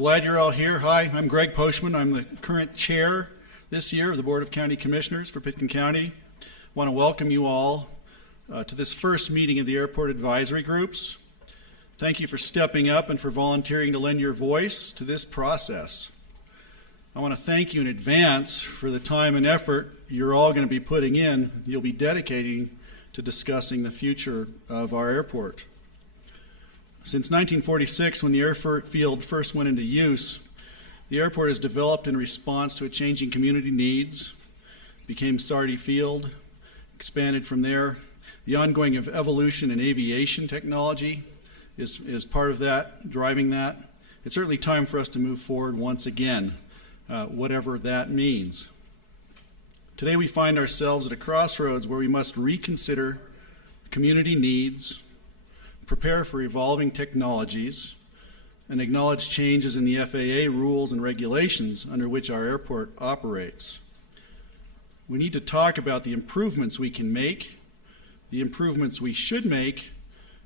Glad you're all here. Hi, I'm Greg Poshman. I'm the current chair this year of the Board of County Commissioners for Pitkin County. I want to welcome you all to this first meeting of the Airport Advisory Groups. Thank you for stepping up and for volunteering to lend your voice to this process. I want to thank you in advance for the time and effort you're all going to be putting in, you'll be dedicating to discussing the future of our airport. Since 1946, when the airfield first went into use, the airport has developed in response to a changing community needs, became Sardi Field, expanded from there. The ongoing evolution in aviation technology is part of that, driving that. It's certainly time for us to move forward once again, whatever that means. Today we find ourselves at a crossroads where we must reconsider community needs, prepare for evolving technologies, and acknowledge changes in the FAA rules and regulations under which our airport operates. We need to talk about the improvements we can make, the improvements we should make,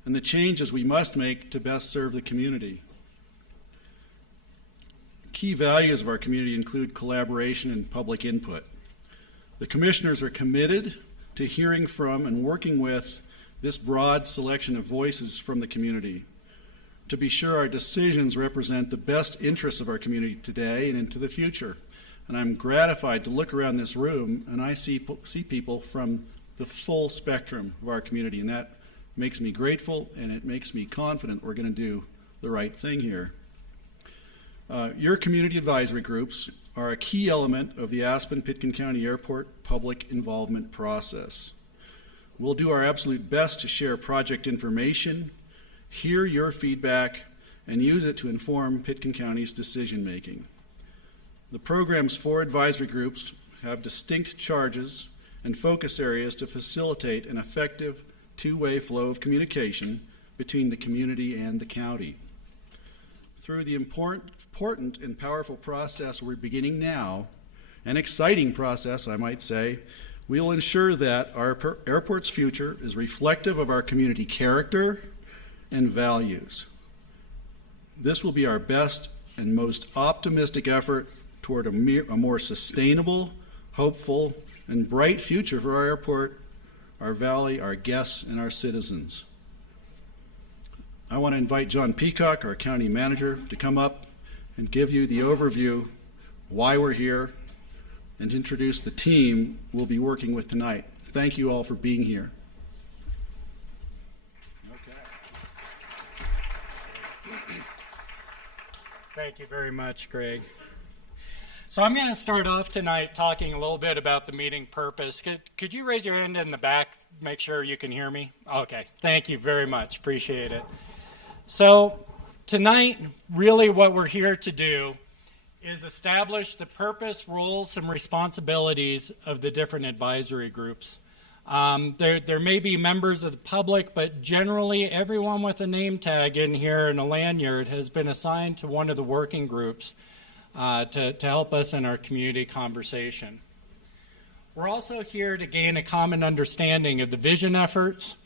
and the changes we must make to best serve the community. Key values of our community include collaboration and public input. The commissioners are committed to hearing from and working with this broad selection of voices from the community to be sure our decisions represent the best interests of our community today and into the future. And I'm gratified to look around this room and I see people from the full spectrum of our community, and that makes me grateful and it makes me confident we're going to do the right thing here. Your community advisory groups are a key element of the Aspen Pitkin County Airport public involvement process. We'll do our absolute best to share project information, hear your feedback, and use it to inform Pitkin County's decision making. The program's 4 advisory groups have distinct charges and focus areas to facilitate an effective two-way flow of communication between the community and the county. Through the important and powerful process we're beginning now, an exciting process, I might say, we will ensure that our airport's future is reflective of our community character and values. This will be our best and most optimistic effort toward a more sustainable, hopeful, and bright future for our airport, our valley, our guests, and our citizens. I want to invite John Peacock, our county manager, to come up and give you the overview, why we're here, and introduce the team we'll be working with tonight. Thank you all for being here. Okay. Thank you very much, Greg. So I'm going to start off tonight talking a little bit about the meeting purpose. Could you raise your hand in the back, make sure you can hear me? Okay, thank you very much, appreciate it. So tonight, really what we're here to do is establish the purpose, roles, and responsibilities of the different advisory groups. There may be members of the public, but generally everyone with a name tag in here and a lanyard has been assigned to one of the working groups to help us in our community conversation. We're also here to gain a common understanding of the vision efforts,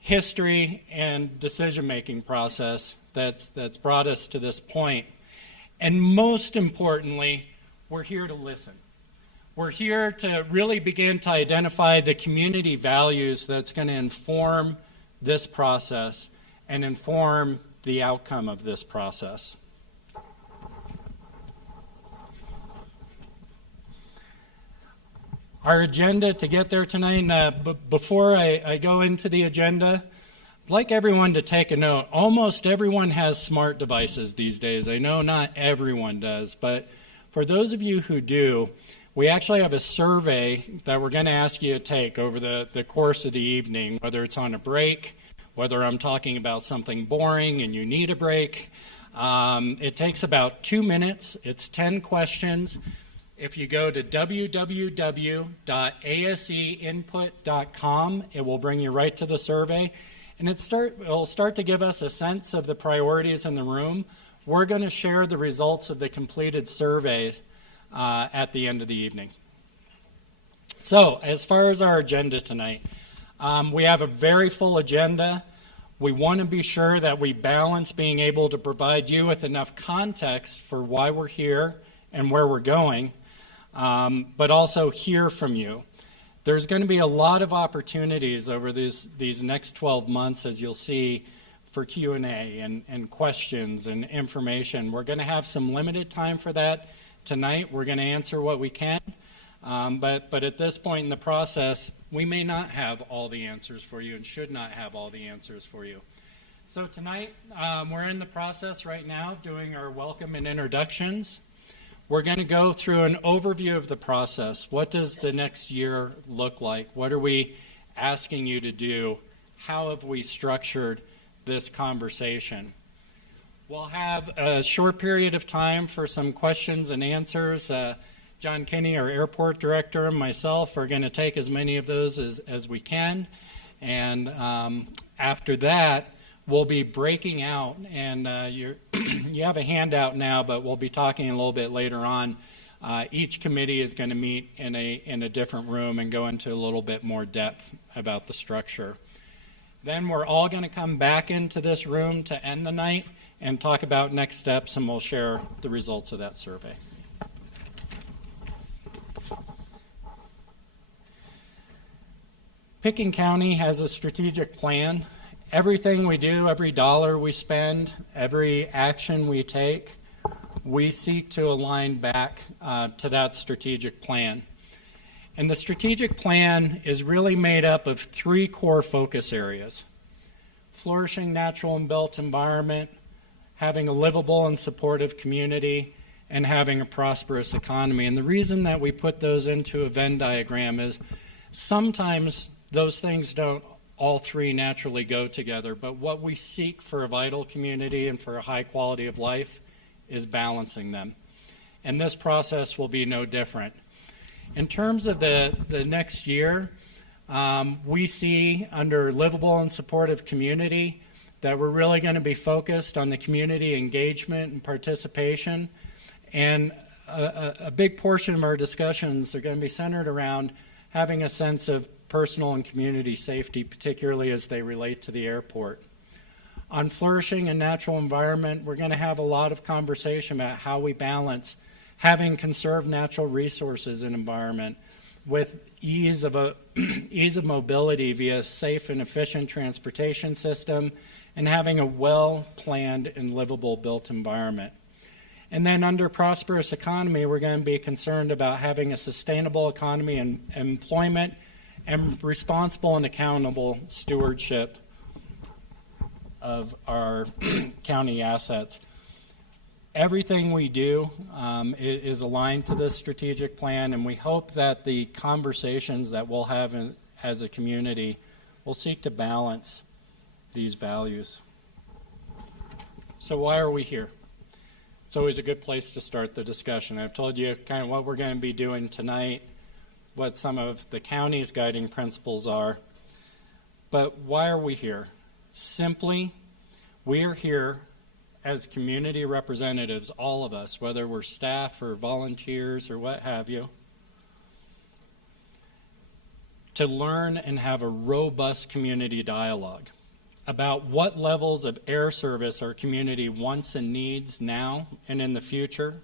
history, and decision-making process that's brought us to this point. And most importantly, we're here to listen. We're here to really begin to identify the community values that's going to inform this process and inform the outcome of this process. Our agenda to get there tonight, before I go into the agenda, I'd like everyone to take a note. Almost everyone has smart devices these days. I know not everyone does, but for those of you who do, we actually have a survey that we're going to ask you to take over the course of the evening, whether it's on a break, whether I'm talking about something boring and you need a break. It takes about 2 minutes. It's 10 questions. If you go to www.aseinput.com, it will bring you right to the survey. And it'll start to give us a sense of the priorities in the room. We're going to share the results of the completed surveys at the end of the evening. So, as far as our agenda tonight, we have a very full agenda. We want to be sure that we balance being able to provide you with enough context for why we're here and where we're going, but also hear from you. There's going to be a lot of opportunities over these next 12 months, as you'll see, for Q&A and questions and information. We're going to have some limited time for that tonight. We're going to answer what we can, but at this point in the process, we may not have all the answers for you and should not have all the answers for you. So tonight, we're in the process right now doing our welcome and introductions. We're going to go through an overview of the process. What does the next year look like? What are we asking you to do? How have we structured this conversation? We'll have a short period of time for some questions and answers. John Kinney, our airport director, and myself are going to take as many of those as we can. And after that, we'll be breaking out, and you have a handout now, but we'll be talking a little bit later on. Each committee is going to meet in a different room and go into a little bit more depth about the structure. Then we're all going to come back into this room to end the night and talk about next steps, and we'll share the results of that survey. Pitkiin County has a strategic plan. Everything we do, every dollar we spend, every action we take, we seek to align back to that strategic plan. And the strategic plan is really made up of three core focus areas: flourishing natural and built environment, having a livable and supportive community, and having a prosperous economy. And the reason that we put those into a Venn diagram is sometimes those things don't all three naturally go together, but what we seek for a vital community and for a high quality of life is balancing them. And this process will be no different. In terms of the next year, we see under livable and supportive community that we're really going to be focused on the community engagement and participation. And a big portion of our discussions are going to be centered around having a sense of personal and community safety, particularly as they relate to the airport. On flourishing and natural environment, we're going to have a lot of conversation about how we balance having conserved natural resources and environment with ease of mobility via safe and efficient transportation system, and having a well-planned and livable built environment. And then under prosperous economy, we're going to be concerned about having a sustainable economy and employment and responsible and accountable stewardship of our county assets. Everything we do is aligned to this strategic plan, and we hope that the conversations that we'll have as a community will seek to balance these values. So why are we here? It's always a good place to start the discussion. I've told you kind of what we're going to be doing tonight, what some of the county's guiding principles are. But why are we here? Simply, we are here as community representatives, all of us, whether we're staff or volunteers or what have you, to learn and have a robust community dialogue about what levels of air service our community wants and needs now and in the future,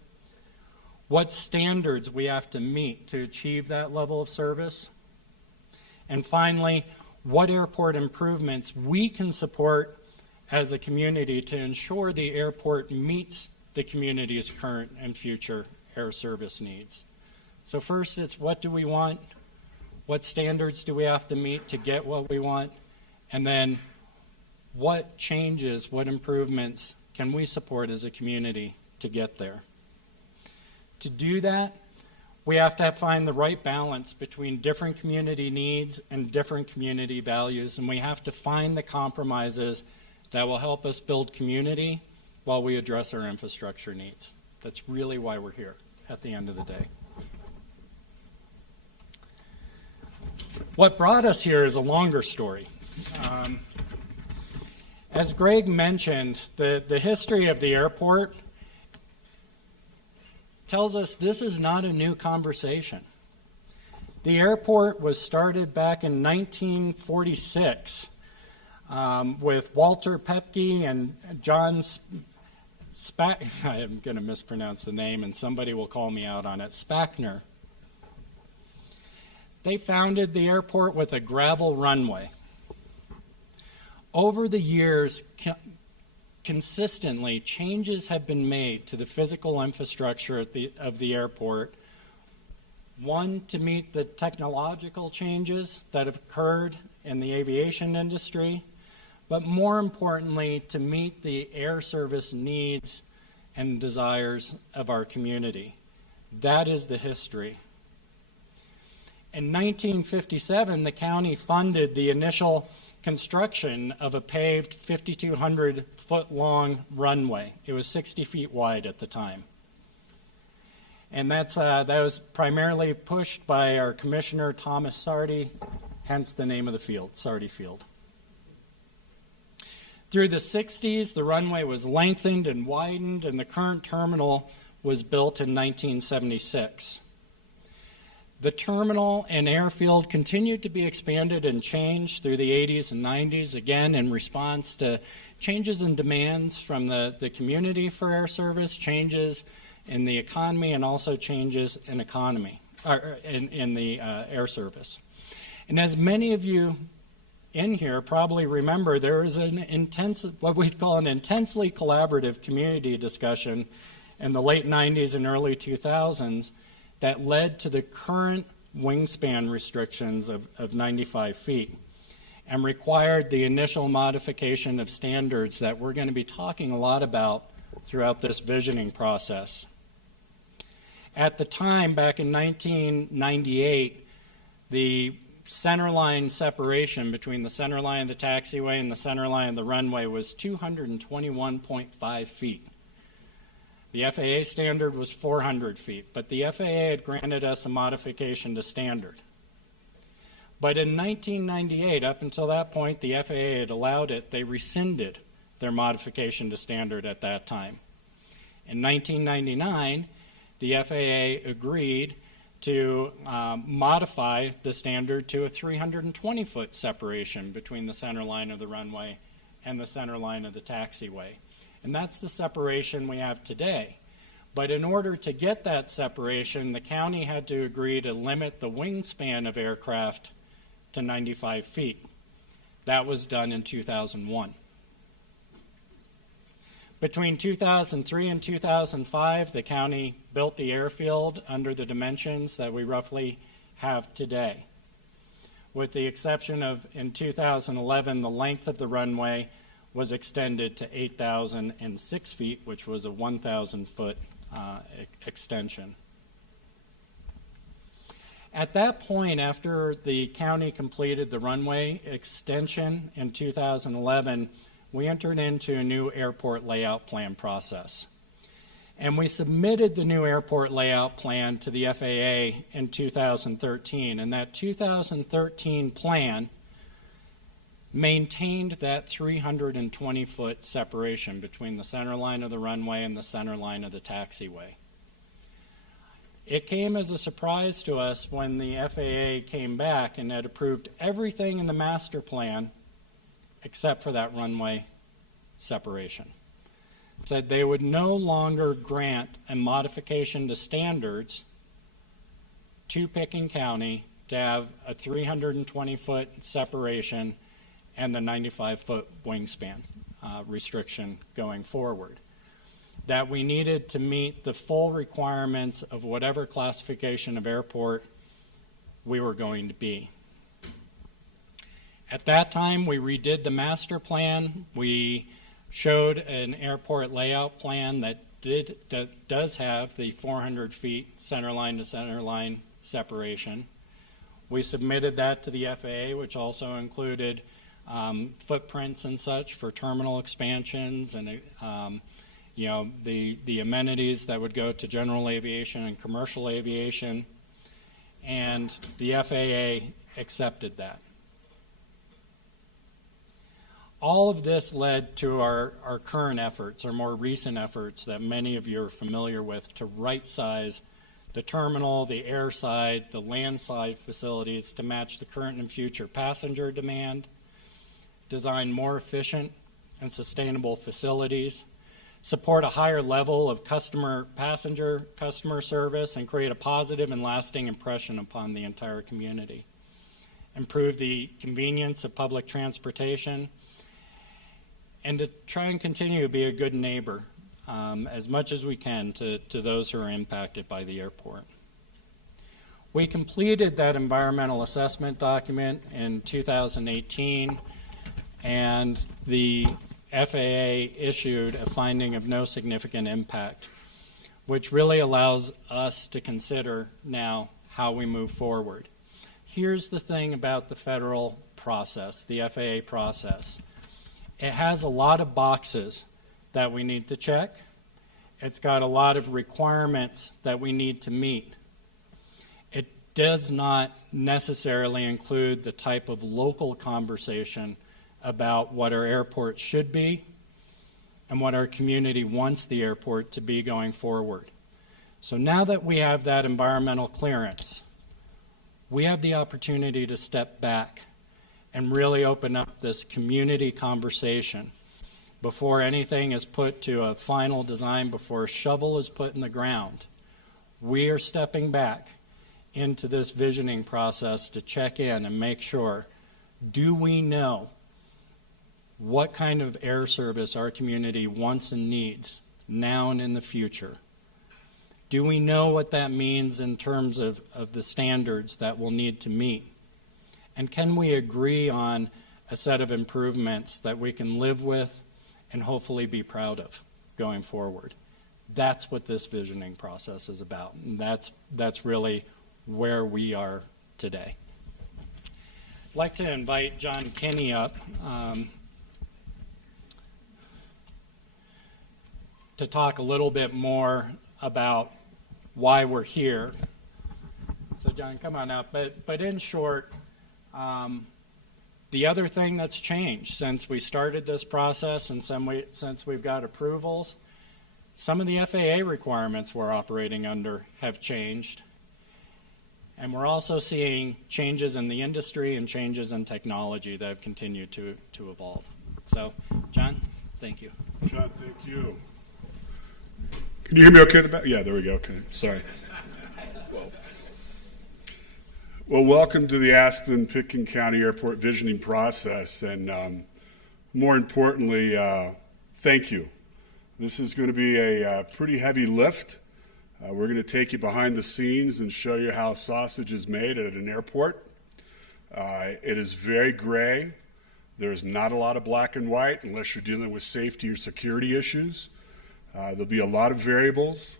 what standards we have to meet to achieve that level of service, and finally, what airport improvements we can support as a community to ensure the airport meets the community's current and future air service needs. So first, it's what do we want? What standards do we have to meet to get what we want? And then what changes, what improvements can we support as a community to get there? To do that, we have to find the right balance between different community needs and different community values, and we have to find the compromises that will help us build community while we address our infrastructure needs. That's really why we're here at the end of the day. What brought us here is a longer story. As Greg mentioned, the history of the airport tells us this is not a new conversation. The airport was started back in 1946 with Walter Pitkiin and John I'm going to mispronounce the name, and somebody will call me out on it, Spackner. They founded the airport with a gravel runway. Over the years, consistently, changes have been made to the physical infrastructure of the airport. One, to meet the technological changes that have occurred in the aviation industry, but more importantly, to meet the air service needs and desires of our community. That is the history. In 1957, the county funded the initial construction of a paved 5,200-foot-long runway. It was 60 feet wide at the time. And that was primarily pushed by our commissioner, Thomas Sardi, hence the name of the field, Sardi Field. Through the 60s, the runway was lengthened and widened, and the current terminal was built in 1976. The terminal and airfield continued to be expanded and changed through the 80s and 90s, again in response to changes in demands from the community for air service, changes in the economy, and also changes in the air service. And as many of you in here probably remember, there was what we'd call an intensely collaborative community discussion in the late 90s and early 2000s that led to the current wingspan restrictions of 95 feet and required the initial modification of standards that we're going to be talking a lot about throughout this visioning process. At the time, back in 1998, the centerline separation between the centerline of the taxiway and the centerline of the runway was 221.5 feet. The FAA standard was 400 feet, but the FAA had granted us a modification to standard. But in 1998, up until that point, the FAA had allowed it. They rescinded their modification to standard at that time. In 1999, the FAA agreed to modify the standard to a 320-foot separation between the center line of the runway and the center line of the taxiway. And that's the separation we have today. But in order to get that separation, the county had to agree to limit the wingspan of aircraft to 95 feet. That was done in 2001. Between 2003 and 2005, the county built the airfield under the dimensions that we roughly have today. With the exception of, in 2011, the length of the runway was extended to 8,006 feet, which was a 1,000-foot extension. At that point, after the county completed the runway extension in 2011, we entered into a new airport layout plan process. And we submitted the new airport layout plan to the FAA in 2013. And that 2013 plan maintained that 320-foot separation between the center line of the runway and the center line of the taxiway. It came as a surprise to us when the FAA came back and had approved everything in the master plan except for that runway separation. Said they would no longer grant a modification to standards to Pitkiin County to have a 320-foot separation and the 95-foot wingspan restriction going forward. That we needed to meet the full requirements of whatever classification of airport we were going to be. At that time, we redid the master plan. We showed an airport layout plan that does have the 400 feet center line to center line separation. We submitted that to the FAA, which also included footprints and such for terminal expansions and the amenities that would go to general aviation and commercial aviation, and the FAA accepted that. All of this led to our current efforts, our more recent efforts that many of you are familiar with, to right-size the terminal, the airside, the landside facilities to match the current and future passenger demand, design more efficient and sustainable facilities, support a higher level of passenger customer service, and create a positive and lasting impression upon the entire community. Improve the convenience of public transportation, and to try and continue to be a good neighbor as much as we can to those who are impacted by the airport. We completed that environmental assessment document in 2018, and the FAA issued a finding of no significant impact, which really allows us to consider now how we move forward. Here's the thing about the federal process, the FAA process. It has a lot of boxes that we need to check. It's got a lot of requirements that we need to meet. It does not necessarily include the type of local conversation about what our airport should be and what our community wants the airport to be going forward. So now that we have that environmental clearance, we have the opportunity to step back and really open up this community conversation before anything is put to a final design, before a shovel is put in the ground. We are stepping back into this visioning process to check in and make sure, do we know what kind of air service our community wants and needs now and in the future? Do we know what that means in terms of the standards that we'll need to meet? And can we agree on a set of improvements that we can live with and hopefully be proud of going forward? That's what this visioning process is about, and that's really where we are today. I'd like to invite John Kinney up to talk a little bit more about why we're here. So John, come on up. But in short, the other thing that's changed since we started this process and since we've got approvals, some of the FAA requirements we're operating under have changed. And we're also seeing changes in the industry and changes in technology that have continued to evolve. So, John, thank you. John, thank you. Can you hear me okay in the back? Yeah, there we go. Okay, sorry. Well, welcome to the Aspen Pitkiin County Airport visioning process, and more importantly, thank you. This is going to be a pretty heavy lift. We're going to take you behind the scenes and show you how sausage is made at an airport. It is very gray. There's not a lot of black and white unless you're dealing with safety or security issues. There'll be a lot of variables.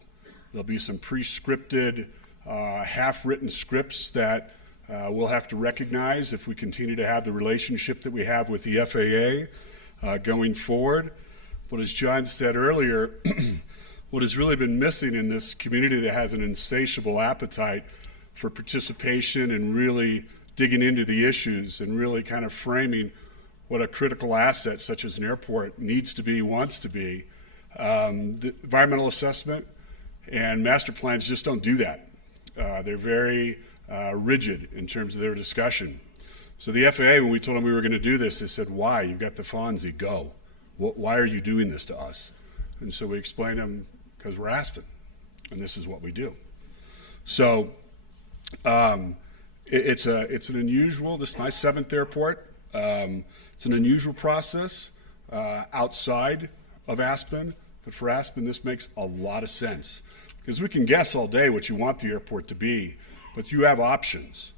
There'll be some pre-scripted, half-written scripts that we'll have to recognize if we continue to have the relationship that we have with the FAA going forward. But as John said earlier, what has really been missing in this community that has an insatiable appetite for participation and really digging into the issues and really kind of framing what a critical asset such as an airport needs to be, wants to be. The environmental assessment and master plans just don't do that. They're very rigid in terms of their discussion. So the FAA, when we told them we were going to do this, they said, why? You've got the Fonzie, go. Why are you doing this to us? And so we explained to them, because we're Aspen, and this is what we do. So it's an unusual, this is my 7th airport. It's an unusual process outside of Aspen, but for Aspen this makes a lot of sense. Because we can guess all day what you want the airport to be, but you have options.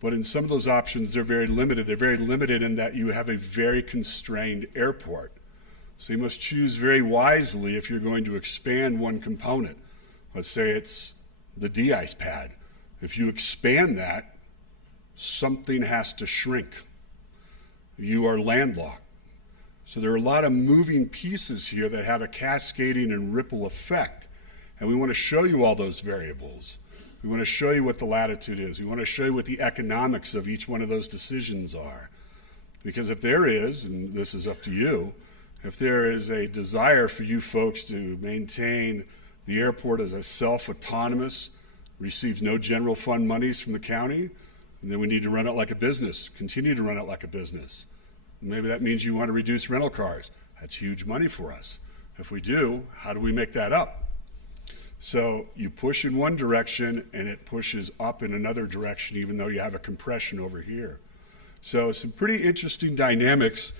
But in some of those options, they're very limited. They're very limited in that you have a very constrained airport. So you must choose very wisely if you're going to expand one component. Let's say it's the de-ice pad. If you expand that, something has to shrink. You are landlocked. So there are a lot of moving pieces here that have a cascading and ripple effect. And we want to show you all those variables. We want to show you what the latitude is. We want to show you what the economics of each one of those decisions are. Because if there is, and this is up to you, if there is a desire for you folks to maintain the airport as a self-autonomous, receives no general fund monies from the county, and then we need to run it like a business, continue to run it like a business. Maybe that means you want to reduce rental cars. That's huge money for us. If we do, how do we make that up? So you push in one direction and it pushes up in another direction, even though you have a compression over here. So some pretty interesting dynamics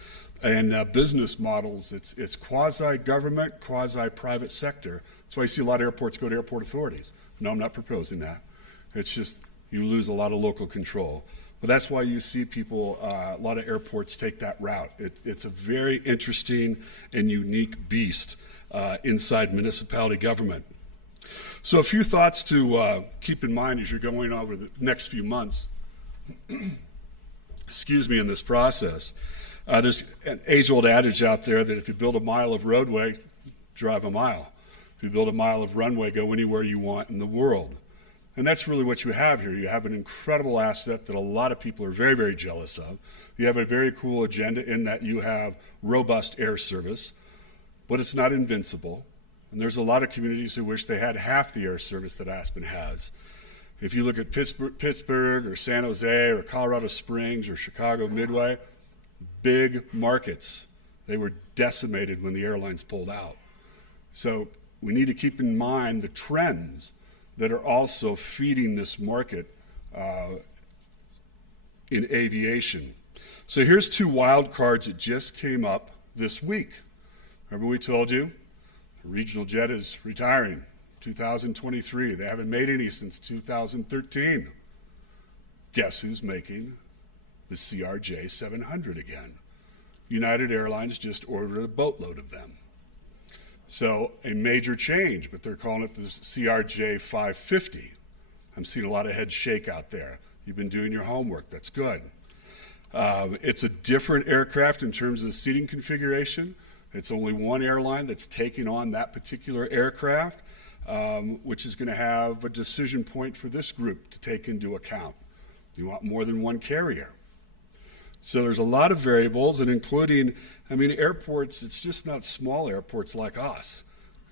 and business models. It's quasi-government, quasi-private sector. That's why you see a lot of airports go to airport authorities. No, I'm not proposing that. It's just you lose a lot of local control. But that's why you see people, a lot of airports take that route. It's a very interesting and unique beast inside municipality government. So a few thoughts to keep in mind as you're going over the next few months, excuse me, in this process. There's an age-old adage out there that if you build a mile of roadway, drive a mile. If you build a mile of runway, go anywhere you want in the world. And that's really what you have here. You have an incredible asset that a lot of people are very, very jealous of. You have a very cool agenda in that you have robust air service, but it's not invincible. And there's a lot of communities who wish they had half the air service that Aspen has. If you look at Pittsburgh or San Jose or Colorado Springs or Chicago Midway, big markets, they were decimated when the airlines pulled out. So we need to keep in mind the trends that are also feeding this market in aviation. So here's two wild cards that just came up this week. Remember we told you the regional jet is retiring 2023. They haven't made any since 2013. Guess who's making the CRJ 700 again? United Airlines just ordered a boatload of them. So a major change, but they're calling it the CRJ 550. I'm seeing a lot of heads shake out there. You've been doing your homework, that's good. It's a different aircraft in terms of the seating configuration. It's only one airline that's taking on that particular aircraft, which is going to have a decision point for this group to take into account. You want more than one carrier. So there's a lot of variables, and including, airports, it's just not small airports like us.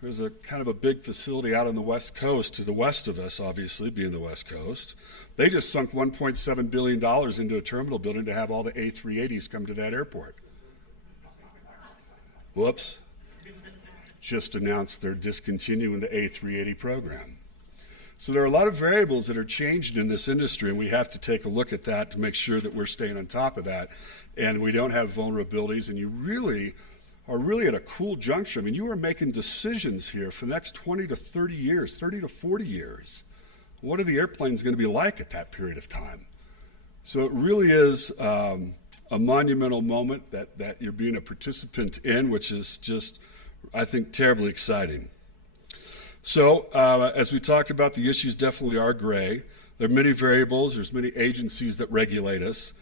There's a kind of a big facility out on the West Coast, to the west of us, obviously, being the West Coast. They just sunk $1.7 billion into a terminal building to have all the A380s come to that airport. Whoops. Just announced they're discontinuing the A380 program. So there are a lot of variables that are changing in this industry, and we have to take a look at that to make sure that we're staying on top of that, and we don't have vulnerabilities, and you really are at a cool juncture. You are making decisions here for the next 20 to 30 years, 30 to 40 years. What are the airplanes going to be like at that period of time? So it really is a monumental moment that you're being a participant in, which is just, I think, terribly exciting. So as we talked about, the issues definitely are gray. There are many variables. There's many agencies that regulate us.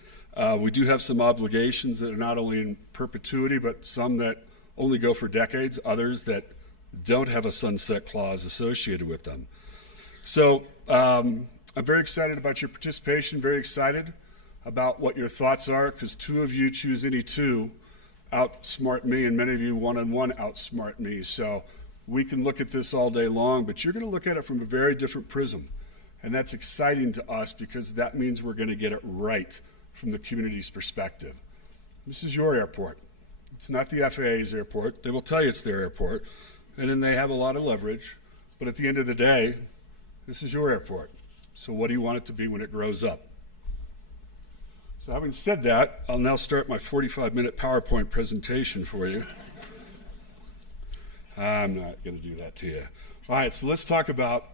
We do have some obligations that are not only in perpetuity, but some that only go for decades, others that don't have a sunset clause associated with them. So I'm very excited about your participation, very excited about what your thoughts are, because two of you choose any two outsmart me, and many of you one-on-one outsmart me. So we can look at this all day long, but you're going to look at it from a very different prism. And that's exciting to us because that means we're going to get it right from the community's perspective. This is your airport. It's not the FAA's airport. They will tell you it's their airport, and then they have a lot of leverage. But at the end of the day, this is your airport. So what do you want it to be when it grows up? So having said that, I'll now start my 45-minute PowerPoint presentation for you. I'm not going to do that to you. All right, so let's talk about,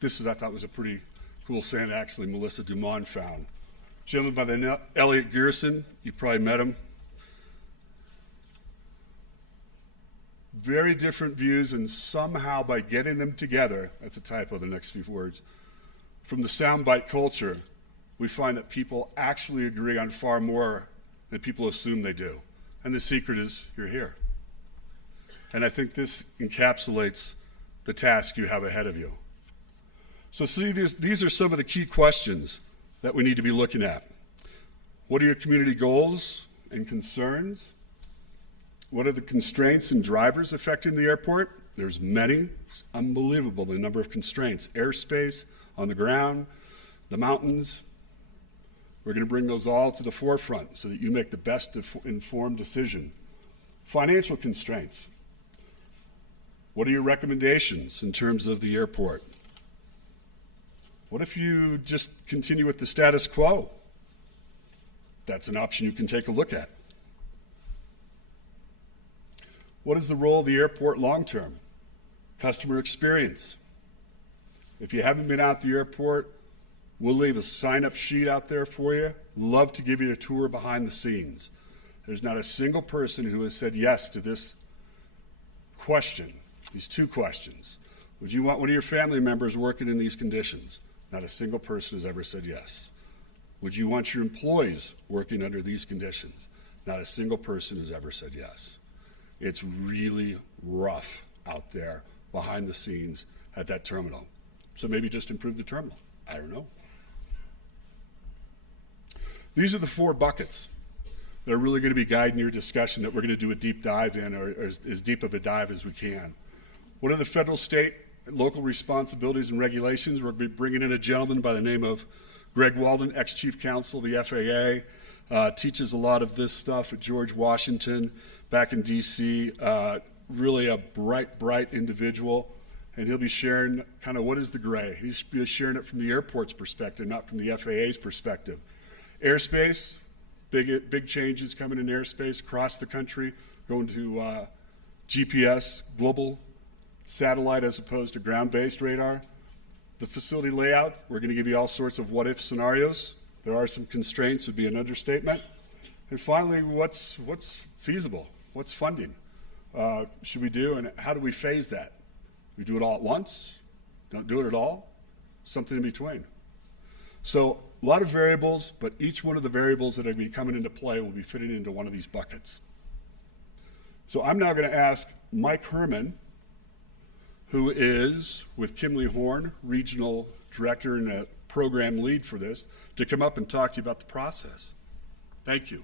this is, I thought was a pretty cool saying actually Melissa Dumont found. A gentleman by the name of Elliot Gearson, you probably met him. Very different views, and somehow by getting them together, that's a typo, the next few words, from the soundbite culture, we find that people actually agree on far more than people assume they do. And the secret is you're here. And I think this encapsulates the task you have ahead of you. So see, these are some of the key questions that we need to be looking at. What are your community goals and concerns? What are the constraints and drivers affecting the airport? There's many. It's unbelievable, the number of constraints. Airspace, on the ground, the mountains. We're going to bring those all to the forefront so that you make the best informed decision. Financial constraints. What are your recommendations in terms of the airport? What if you just continue with the status quo? That's an option you can take a look at. What is the role of the airport long-term? Customer experience. If you haven't been out the airport, we'll leave a sign-up sheet out there for you. Love to give you a tour behind the scenes. There's not a single person who has said yes to this question, these two questions. Would you want one of your family members working in these conditions? Not a single person has ever said yes. Would you want your employees working under these conditions? Not a single person has ever said yes. It's really rough out there behind the scenes at that terminal. So maybe just improve the terminal. I don't know. These are the 4 buckets that are really going to be guiding your discussion that we're going to do a deep dive in, or as deep of a dive as we can. What are the federal, state, and local responsibilities and regulations? We're going to be bringing in a gentleman by the name of Greg Walden, ex-chief counsel of the FAA, teaches a lot of this stuff at George Washington back in D.C., really a bright individual, and he'll be sharing kind of what is the gray. He's sharing it from the airport's perspective, not from the FAA's perspective. Airspace, big changes coming in airspace across the country, going to GPS, global satellite as opposed to ground-based radar. The facility layout, we're going to give you all sorts of what-if scenarios. There are some constraints, would be an understatement. And finally, what's feasible? What's funding? Should we do, and how do we phase that? We do it all at once? Don't do it at all? Something in between. So a lot of variables, but each one of the variables that are going to be coming into play will be fitting into one of these buckets. So I'm now going to ask Mike Herman, who is with Kimley Horn, regional director and a program lead for this, to come up and talk to you about the process. Thank you.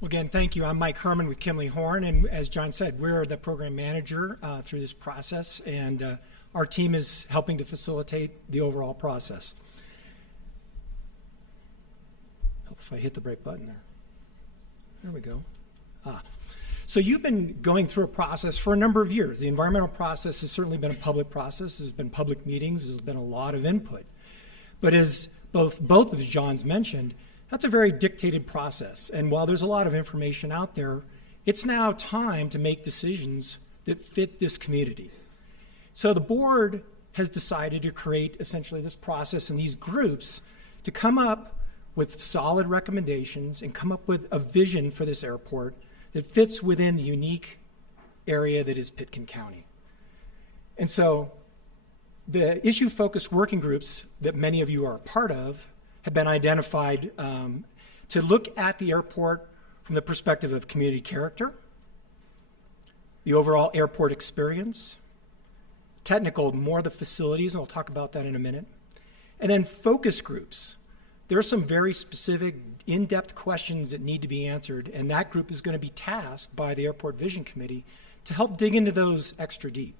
Well, again, thank you. I'm Mike Herman with Kimley Horn, and as John said, we're the program manager through this process, and our team is helping to facilitate the overall process. Hope if I hit the break button there. There we go. So you've been going through a process for a number of years. The environmental process has certainly been a public process. There's been public meetings. There's been a lot of input. But as both of the Johns mentioned, that's a very dictated process. And while there's a lot of information out there, it's now time to make decisions that fit this community. So the board has decided to create essentially this process and these groups to come up with solid recommendations and come up with a vision for this airport that fits within the unique area that is Pitkin County. And so the issue-focused working groups that many of you are a part of have been identified to look at the airport from the perspective of community character, the overall airport experience, technical, more of the facilities, and we'll talk about that in a minute, and then focus groups. There are some very specific, in-depth questions that need to be answered, and that group is going to be tasked by the Airport Vision Committee to help dig into those extra deep.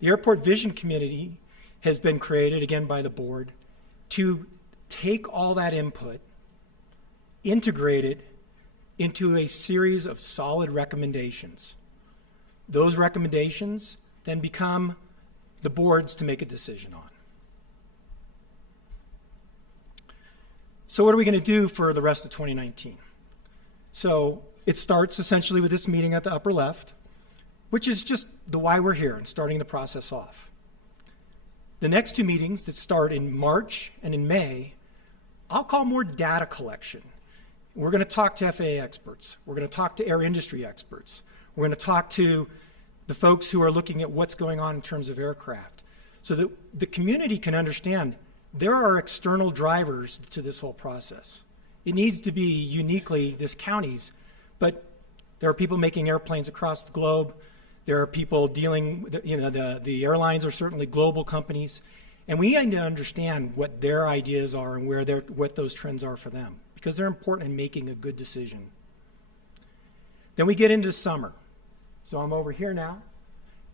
The Airport Vision Committee has been created, again, by the board to take all that input, integrate it into a series of solid recommendations. Those recommendations then become the board's to make a decision on. So what are we going to do for the rest of 2019? So it starts essentially with this meeting at the upper left, which is just the why we're here and starting the process off. The next 2 meetings that start in March and in May, I'll call more data collection. We're going to talk to FAA experts. We're going to talk to air industry experts. We're going to talk to the folks who are looking at what's going on in terms of aircraft so that the community can understand there are external drivers to this whole process. It needs to be uniquely this county's, but there are people making airplanes across the globe. There are people dealing, the airlines are certainly global companies, and we need to understand what their ideas are and what those trends are for them, because they're important in making a good decision. Then we get into summer. So I'm over here now.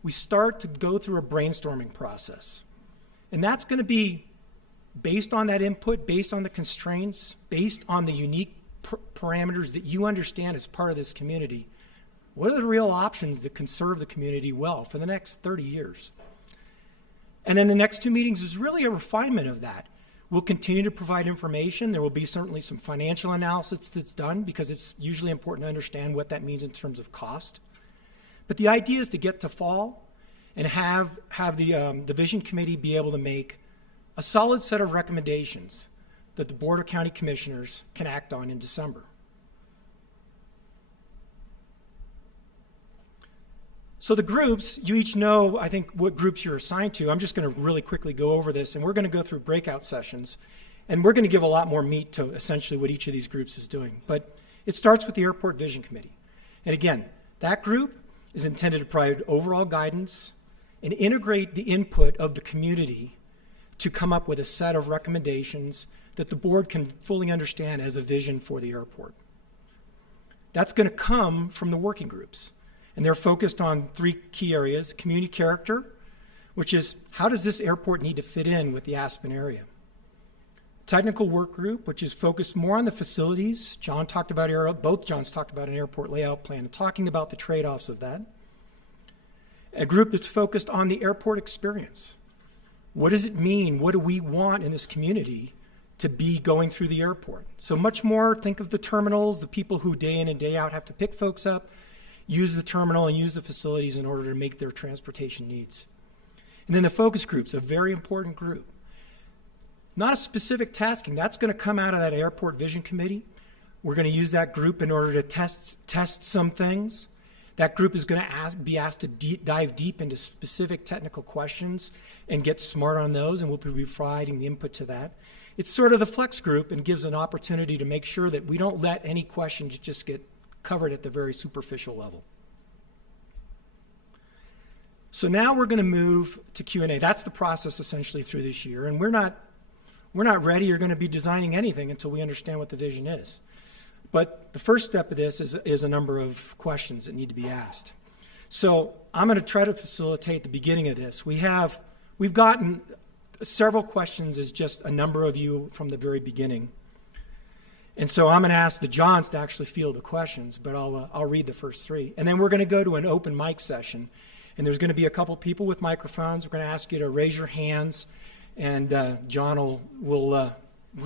We start to go through a brainstorming process. And that's going to be based on that input, based on the constraints, based on the unique parameters that you understand as part of this community. What are the real options that can serve the community well for the next 30 years? And then the next two meetings is really a refinement of that. We'll continue to provide information. There will be certainly some financial analysis that's done because it's usually important to understand what that means in terms of cost. But the idea is to get to fall and have the Vision Committee be able to make a solid set of recommendations that the Board of County Commissioners can act on in December. So the groups, you each know, I think, what groups you're assigned to. I'm just going to really quickly go over this, and we're going to go through breakout sessions, and we're going to give a lot more meat to essentially what each of these groups is doing. But it starts with the Airport Vision Committee. And again, that group is intended to provide overall guidance and integrate the input of the community to come up with a set of recommendations that the board can fully understand as a vision for the airport. That's going to come from the working groups. And they're focused on three key areas: community character, which is how does this airport need to fit in with the Aspen area? Technical work group, which is focused more on the facilities. John talked about both Johns talked about an airport layout plan and talking about the trade-offs of that. A group that's focused on the airport experience. What does it mean? What do we want in this community to be going through the airport? So much more, think of the terminals, the people who day in and day out have to pick folks up, use the terminal and use the facilities in order to make their transportation needs. And then the focus group's a very important group. Not a specific tasking, that's going to come out of that Airport Vision Committee. We're going to use that group in order to test some things. That group is going to be asked to dive deep into specific technical questions and get smart on those, and we'll be providing the input to that. It's sort of the flex group and gives an opportunity to make sure that we don't let any questions just get covered at the very superficial level. So now we're going to move to Q&A. That's the process essentially through this year, and we're not ready or going to be designing anything until we understand what the vision is. But the first step of this is a number of questions that need to be asked. So I'm going to try to facilitate the beginning of this. We've gotten several questions as just a number of you from the very beginning. And so I'm going to ask the Johns to actually field the questions, but I'll read the first three. And then we're going to go to an open mic session. And there's going to be a couple people with microphones. We're going to ask you to raise your hands, and John will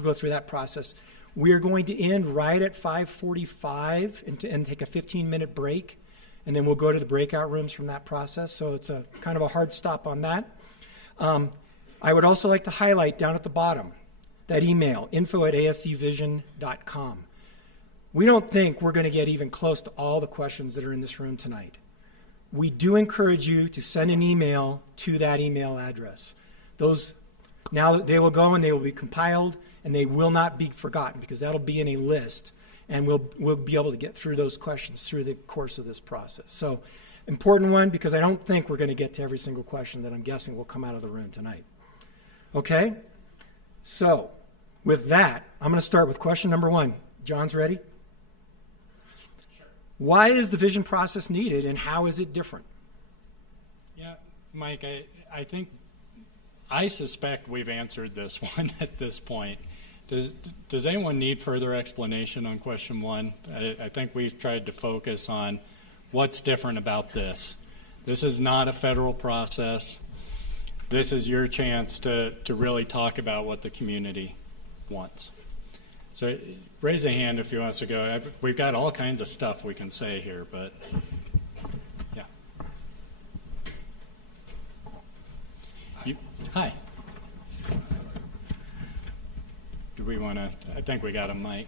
go through that process. We are going to end right at 5:45 and take a 15-minute break, and then we'll go to the breakout rooms from that process. So it's a kind of a hard stop on that. I would also like to highlight down at the bottom that email, info@asevision.com. We don't think we're going to get even close to all the questions that are in this room tonight. We do encourage you to send an email to that email address. Those, now they will go and they will be compiled, and they will not be forgotten because that'll be in a list, and we'll be able to get through those questions through the course of this process. So important one, because I don't think we're going to get to every single question that I'm guessing will come out of the room tonight. Okay? So with that, I'm going to start with question number one. John's ready? Sure. Why is the vision process needed, and how is it different? Yeah, Mike, I think, I suspect we've answered this one at this point. Does anyone need further explanation on question one? I think we've tried to focus on what's different about this. This is not a federal process. This is your chance to really talk about what the community wants. So raise a hand if you want us to go. We've got all kinds of stuff we can say here, but yeah. Hi. Do we want to, I think we got a mic.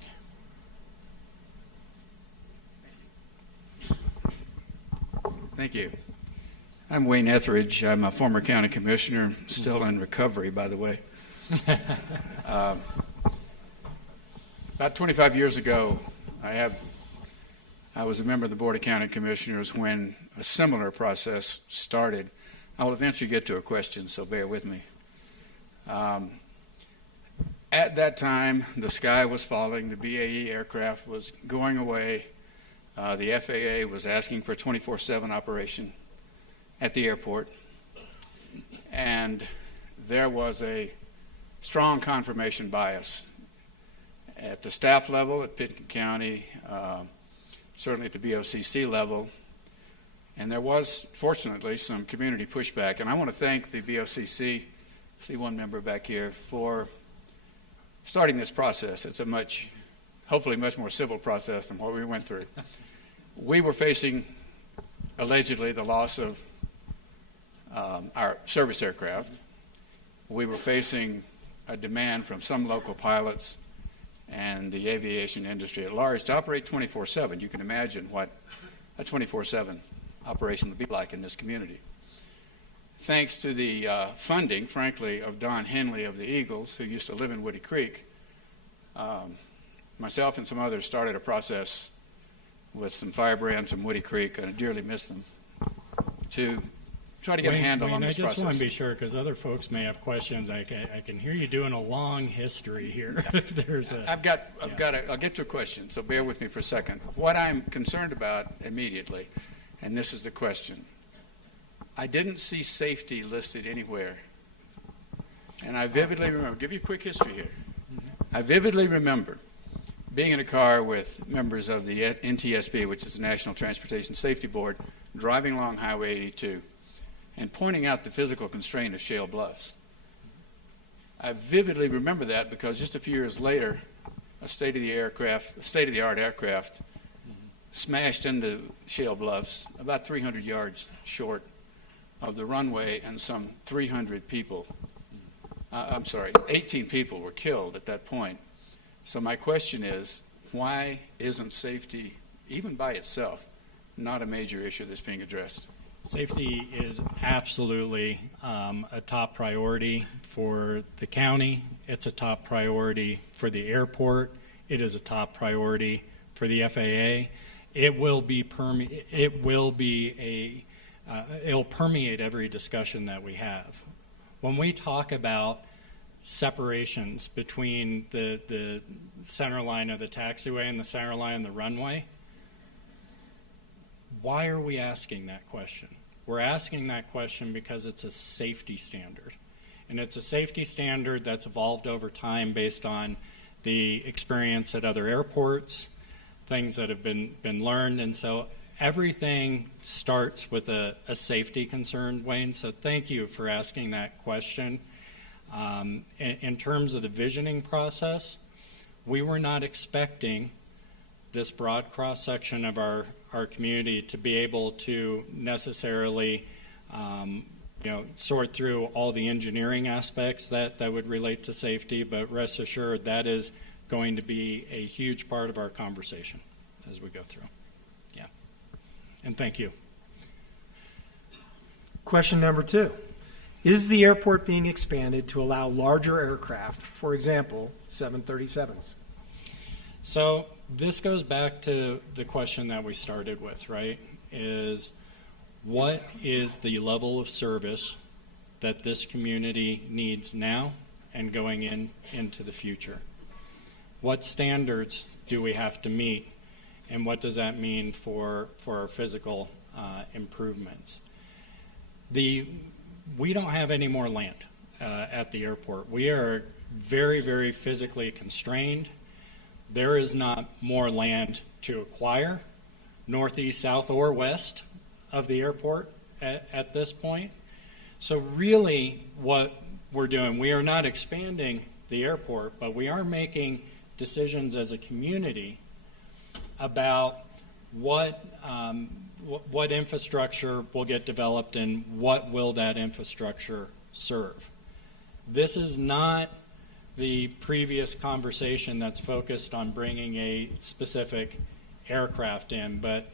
Thank you. I'm Wayne Etheridge. I'm a former county commissioner, still in recovery, by the way. About 25 years ago, I was a member of the Board of County Commissioners when a similar process started. I will eventually get to a question, so bear with me. At that time, the sky was falling, the BAE aircraft was going away. the FAA was asking for a 24/7 operation at the airport, and there was a strong confirmation bias at the staff level at Pitkiin County, certainly at the BOCC level, and there was, fortunately, some community pushback. And I want to thank the BOCC, see one member back here, for starting this process. It's a hopefully much more civil process than what we went through. We were facing, allegedly, the loss of our service aircraft. We were facing a demand from some local pilots and the aviation industry at large to operate 24/7. You can imagine what a 24/7 operation would be like in this community. Thanks to the funding, frankly, of Don Henley of the Eagles, who used to live in Woody Creek, myself and some others started a process with some firebrands from Woody Creek, and I dearly miss them, to try to get a handle on this I just want process. to be sure, because other folks may have questions. I can hear you doing a long history here. If there's a, I'll get to a question, so bear with me for a second. What I'm concerned about immediately, and this is the question, I didn't see safety listed anywhere. And I vividly remember, I'll give you a quick history here. I vividly remember being in a car with members of the NTSB, which is the National Transportation Safety Board, driving along Highway 82 and pointing out the physical constraint of Shale Bluffs. I vividly remember that because just a few years later, a state-of-the-art aircraft smashed into Shale Bluffs about 300 yards short of the runway, and some 300 people, 18 people were killed at that point. So my question is, why isn't safety, even by itself, not a major issue that's being addressed? safety is absolutely a top priority for the county. It's a top priority for the airport. It is a top priority for the FAA. It'll permeate every discussion that we have. When we talk about separations between the center line of the taxiway and the center line of the runway, why are we asking that question? We're asking that question because it's a safety standard. And it's a safety standard that's evolved over time based on the experience at other airports, things that have been learned. And so everything starts with a safety concern, Wayne. So thank you for asking that question. In terms of the visioning process, we were not expecting this broad cross-section of our community to be able to necessarily sort through all the engineering aspects that would relate to safety, but rest assured that is going to be a huge part of our conversation as we go through. Yeah. And thank you. Question number 2. Is the airport being expanded to allow larger aircraft, for example, 737s? So this goes back to the question that we started with, right? Is what is the level of service that this community needs now and going into the future? What standards do we have to meet, and what does that mean for our physical improvements? We don't have any more land at the airport. We are very, very physically constrained. There is not more land to acquire, northeast, south, or west of the airport at this point. So really what we're doing, we are not expanding the airport, but we are making decisions as a community about what infrastructure will get developed and what will that infrastructure serve. This is not the previous conversation that's focused on bringing a specific aircraft in, but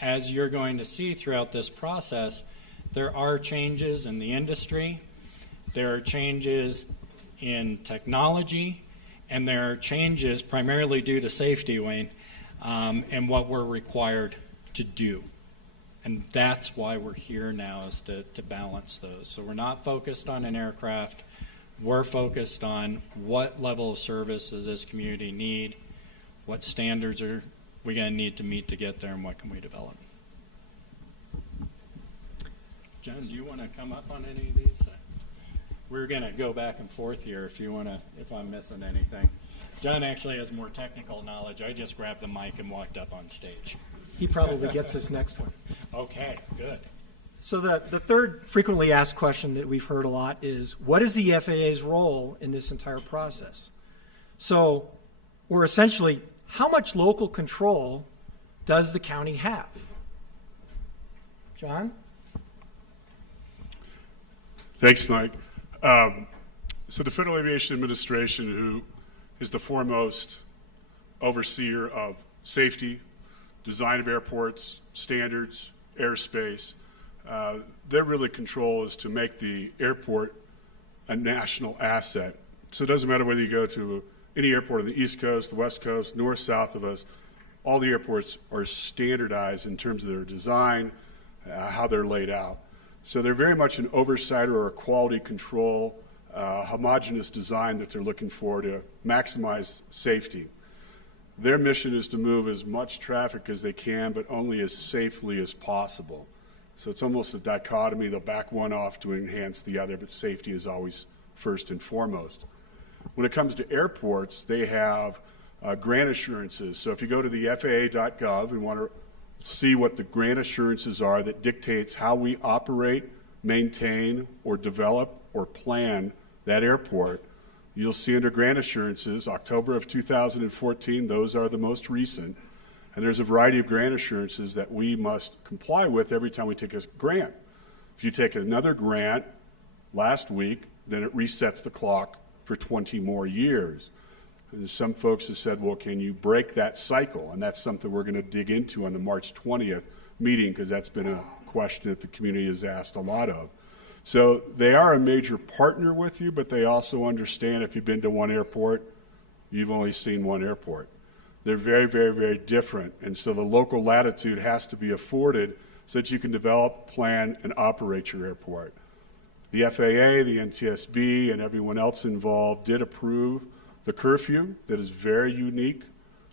as you're going to see throughout this process, there are changes in the industry, there are changes in technology, and there are changes primarily due to safety, Wayne, and what we're required to do. And that's why we're here now, is to balance those. So we're not focused on an aircraft. We're focused on what level of service does this community need, what standards are we going to need to meet to get there, and what can we develop? John, do you want to come up on any of these? We're going to go back and forth here if you want to, if I'm missing anything. John actually has more technical knowledge. I just grabbed the mic and walked up on stage. He probably gets this next one. Okay, good. So the third frequently asked question that we've heard a lot is, what is the FAA's role in this entire process? So we're essentially, how much local control does the county have? John? Thanks, Mike. So the Federal Aviation Administration, who is the foremost overseer of safety, design of airports, standards, airspace, their really control is to make the airport a national asset. So it doesn't matter whether you go to any airport on the East Coast, the West Coast, north, south of us, all the airports are standardized in terms of their design, how they're laid out. So they're very much an oversight or a quality control, homogeneous design that they're looking for to maximize safety. Their mission is to move as much traffic as they can, but only as safely as possible. So it's almost a dichotomy. They'll back one off to enhance the other, but safety is always first and foremost. When it comes to airports, they have grant assurances. So if you go to the FAA.gov and want to see what the grant assurances are that dictates how we operate, maintain, or develop or plan that airport, you'll see under grant assurances, October of 2014, those are the most recent. And there's a variety of grant assurances that we must comply with every time we take a grant. If you take another grant last week, then it resets the clock for 20 more years. And some folks have said, well, can you break that cycle? And that's something we're going to dig into on the March 20th meeting, because that's been a question that the community has asked a lot of. So they are a major partner with you, but they also understand if you've been to one airport, you've only seen one airport. They're very, very, very different. And so the local latitude has to be afforded so that you can develop, plan, and operate your airport. The FAA, the NTSB, and everyone else involved did approve the curfew that is very unique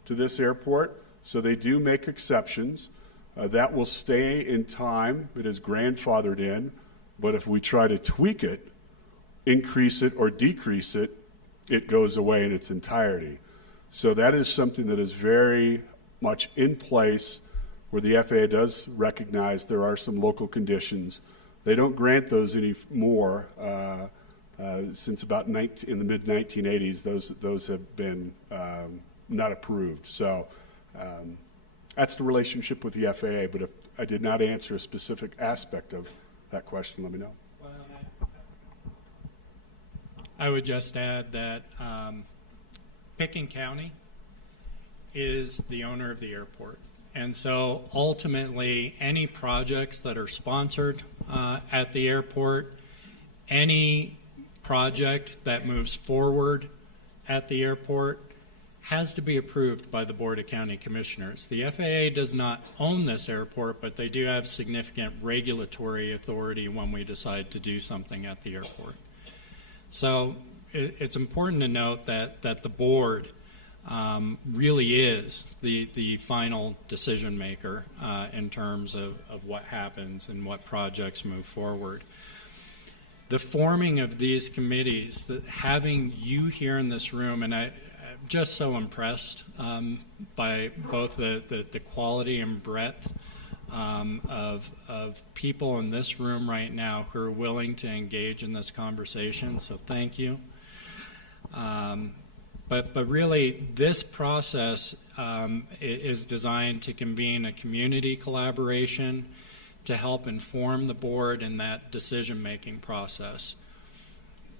to this airport. So they do make exceptions. That will stay in time. It is grandfathered in. But if we try to tweak it, increase it, or decrease it, it goes away in its entirety. So that is something that is very much in place, where the FAA does recognize there are some local conditions. They don't grant those anymore. Since about in the mid-1980s, those have been not approved. So that's the relationship with the FAA. But if I did not answer a specific aspect of that question, let me know. Well, I would just add that Pitkiin County is the owner of the airport. And so ultimately, any projects that are sponsored at the airport, any project that moves forward at the airport has to be approved by the Board of County Commissioners. The FAA does not own this airport, but they do have significant regulatory authority when we decide to do something at the airport. So it's important to note that the board really is the final decision maker in terms of what happens and what projects move forward. The forming of these committees, having you here in this room, and I'm just so impressed by both the quality and breadth of people in this room right now who are willing to engage in this conversation, so thank you. But really, this process is designed to convene a community collaboration to help inform the board in that decision-making process.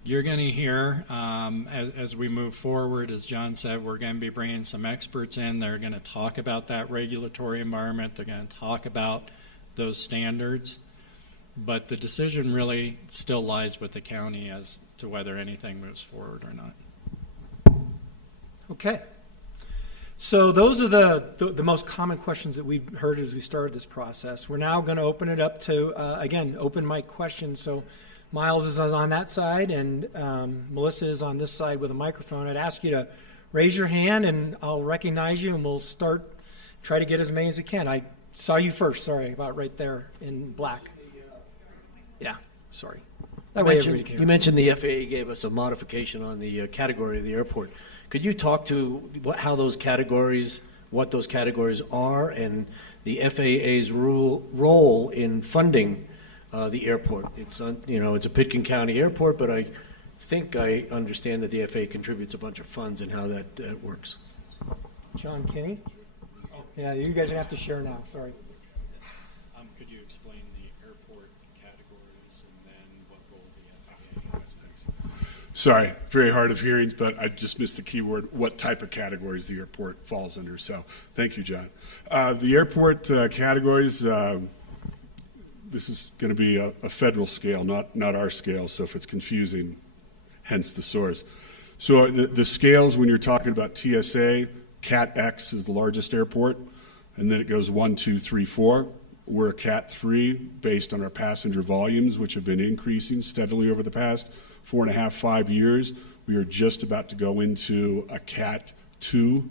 You're going to hear, as we move forward, as John said, we're going to be bringing some experts in. They're going to talk about that regulatory environment. They're going to talk about those standards. But the decision really still lies with the county as to whether anything moves forward or not. Okay. So those are the most common questions that we've heard as we started this process. We're now going to open it up to, again, open mic questions. So Miles is on that side, and Melissa is on this side with a microphone. I'd ask you to raise your hand, and I'll recognize you, and we'll start try to get as many as we can. I saw you first, sorry, about right there in black. Yeah, sorry. That way everybody can hear. You mentioned the FAA gave us a modification on the category of the airport. Could you talk to how those categories, what those categories are, and the FAA's role in funding the airport? It's it's a Pitkiin County airport, but I think I understand that the FAA contributes a bunch of funds and how that works. John Kinney? Yeah, you guys are gonna have to share now, sorry. Could you explain the airport categories and then what role the FAA has? Sorry, very hard of hearing, but I just missed the key word, what type of categories the airport falls under. So thank you, John. The airport categories, this is going to be a federal scale, not our scale, so if it's confusing, hence the source. So the scales, when you're talking about TSA, Cat X is the largest airport, and then it goes 1, 2, 3, 4. We're a Cat 3 based on our passenger volumes, which have been increasing steadily over the past 4.5, 5 years. We are just about to go into a Cat 2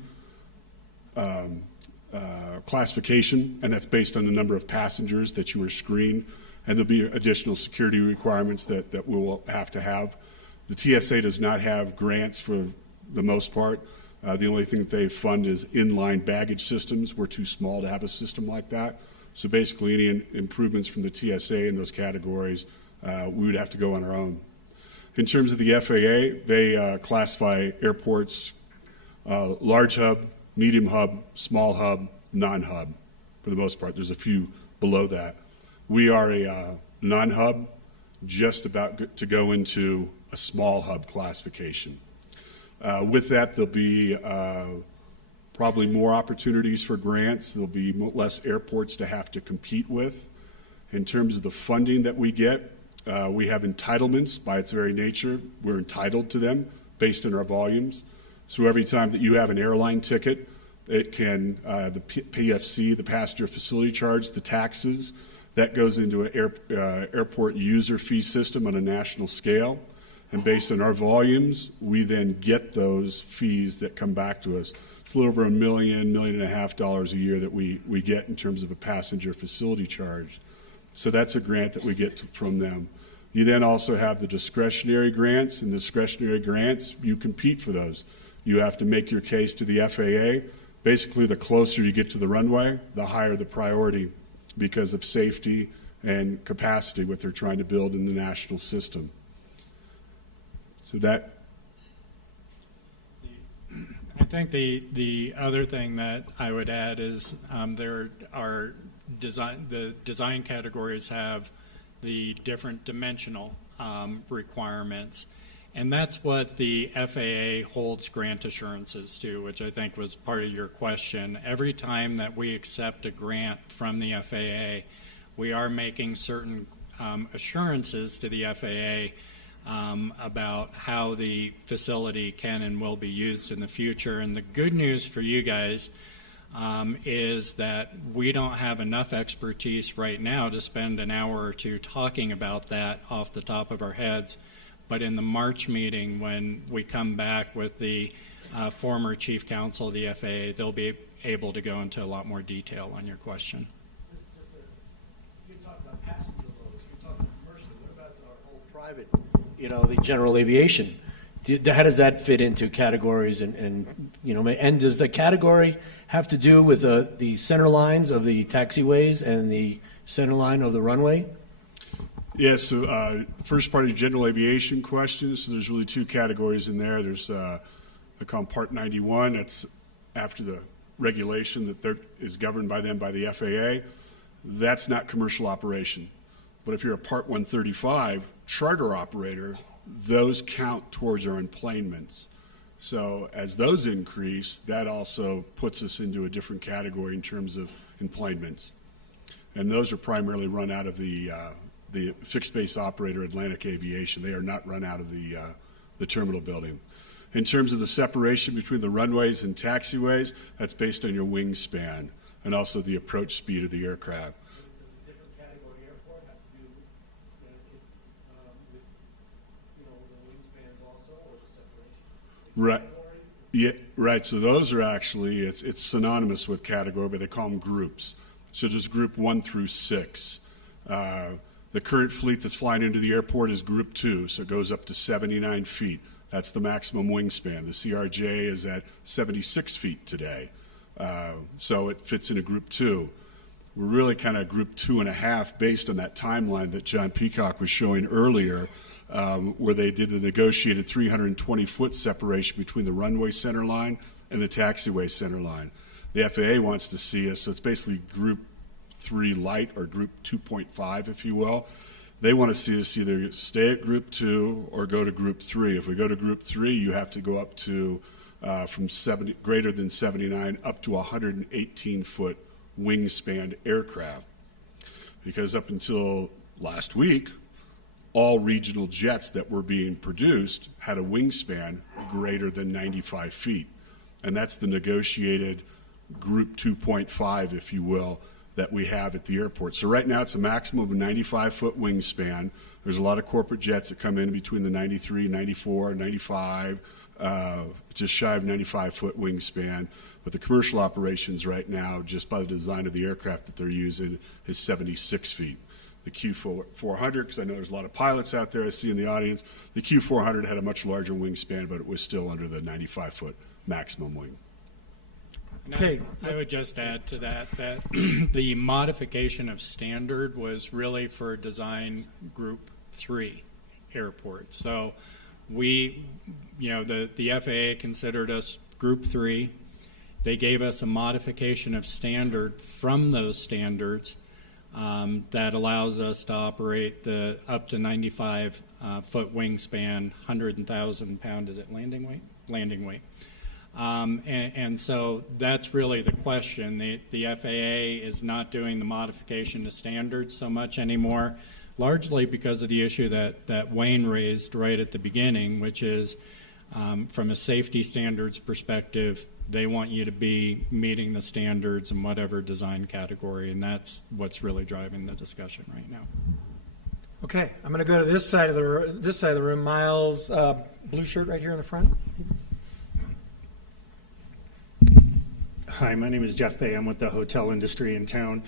classification, and that's based on the number of passengers that you are screened, and there'll be additional security requirements that we will have to have. The TSA does not have grants for the most part. The only thing that they fund is inline baggage systems. We're too small to have a system like that. So basically any improvements from the TSA in those categories, we would have to go on our own. In terms of the FAA, they classify airports, large hub, medium hub, small hub, non-hub, for the most part. There's a few below that. We are a non-hub, just about to go into a small hub classification. With that, there'll be probably more opportunities for grants. There'll be less airports to have to compete with. In terms of the funding that we get, we have entitlements by its very nature. We're entitled to them based on our volumes. So every time that you have an airline ticket, it can, the PFC, the passenger facility charge, the taxes, that goes into an airport user fee system on a national scale. And based on our volumes, we then get those fees that come back to us. It's a little over $1 million, $1.5 million a year that we get in terms of a passenger facility charge. So that's a grant that we get from them. You then also have the discretionary grants, and discretionary grants, you compete for those. You have to make your case to the FAA. Basically, the closer you get to the runway, the higher the priority because of safety and capacity, what they're trying to build in the national system. So that. I think the other thing that I would add is there are the design categories have the different dimensional requirements, and that's what the FAA holds grant assurances to, which I think was part of your question. Every time that we accept a grant from the FAA, we are making certain assurances to the FAA about how the facility can and will be used in the future. And the good news for you guys is that we don't have enough expertise right now to spend an hour or two talking about that off the top of our heads. But in the March meeting, when we come back with the former chief counsel of the FAA, they'll be able to go into a lot more detail on your question. You talk about passenger loads, you talk about commercial, what about our whole private, the general aviation? How does that fit into categories and does the category have to do with the center lines of the taxiways and the center line of the runway? Yes, so first part of your general aviation questions, so there's really two categories in there. There's they call them Part 91, that's after the regulation that is governed by them by the FAA. That's not commercial operation. But if you're a Part 135 charter operator, those count towards our enplanements. So as those increase, that also puts us into a different category in terms of enplanements. And those are primarily run out of the fixed base operator Atlantic Aviation. They are not run out of the terminal building. In terms of the separation between the runways and taxiways, that's based on your wingspan and also the approach speed of the aircraft. Does a different category airport have to do with the wingspans also, or the separation? Right. Yeah, right. So those are actually, it's synonymous with category, but they call them groups. So there's group 1 through 6. The current fleet that's flying into the airport is group 2, so it goes up to 79 feet. That's the maximum wingspan. The CRJ is at 76 feet today. So it fits into group 2. We're really kind of group 2.5 based on that timeline that John Peacock was showing earlier, where they did the negotiated 320-foot separation between the runway center line and the taxiway center line. The FAA wants to see us, so it's basically group 3 light or group 2.5, if you will. They want to see us either stay at group 2 or go to group 3. If we go to group 3, you have to go up to from greater than 79 up to 118-foot wingspan aircraft. Because up until last week, all regional jets that were being produced had a wingspan greater than 95 feet. And that's the negotiated group 2.5, if you will, that we have at the airport. So right now it's a maximum of a 95-foot wingspan. There's a lot of corporate jets that come in between the 93, 94, 95, just shy of 95-foot wingspan. But the commercial operations right now, just by the design of the aircraft that they're using, is 76 feet. The Q400, because I know there's a lot of pilots out there I see in the audience, the Q400 had a much larger wingspan, but it was still under the 95-foot maximum wing. Okay. I would just add to that the modification of standard was really for design group 3 airports. So we, the FAA considered us group 3. They gave us a modification of standard from those standards that allows us to operate the up to 95-foot wingspan, 100,000 pound, is it landing weight? Landing weight. And so that's really the question. The FAA is not doing the modification to standards so much anymore, largely because of the issue that Wayne raised right at the beginning, which is from a safety standards perspective, they want you to be meeting the standards in whatever design category, and that's what's really driving the discussion right now. Okay, I'm going to go to this side of the room. Miles, blue shirt right here in the front. Hi, my name is Jeff Bay. I'm with the hotel industry in town.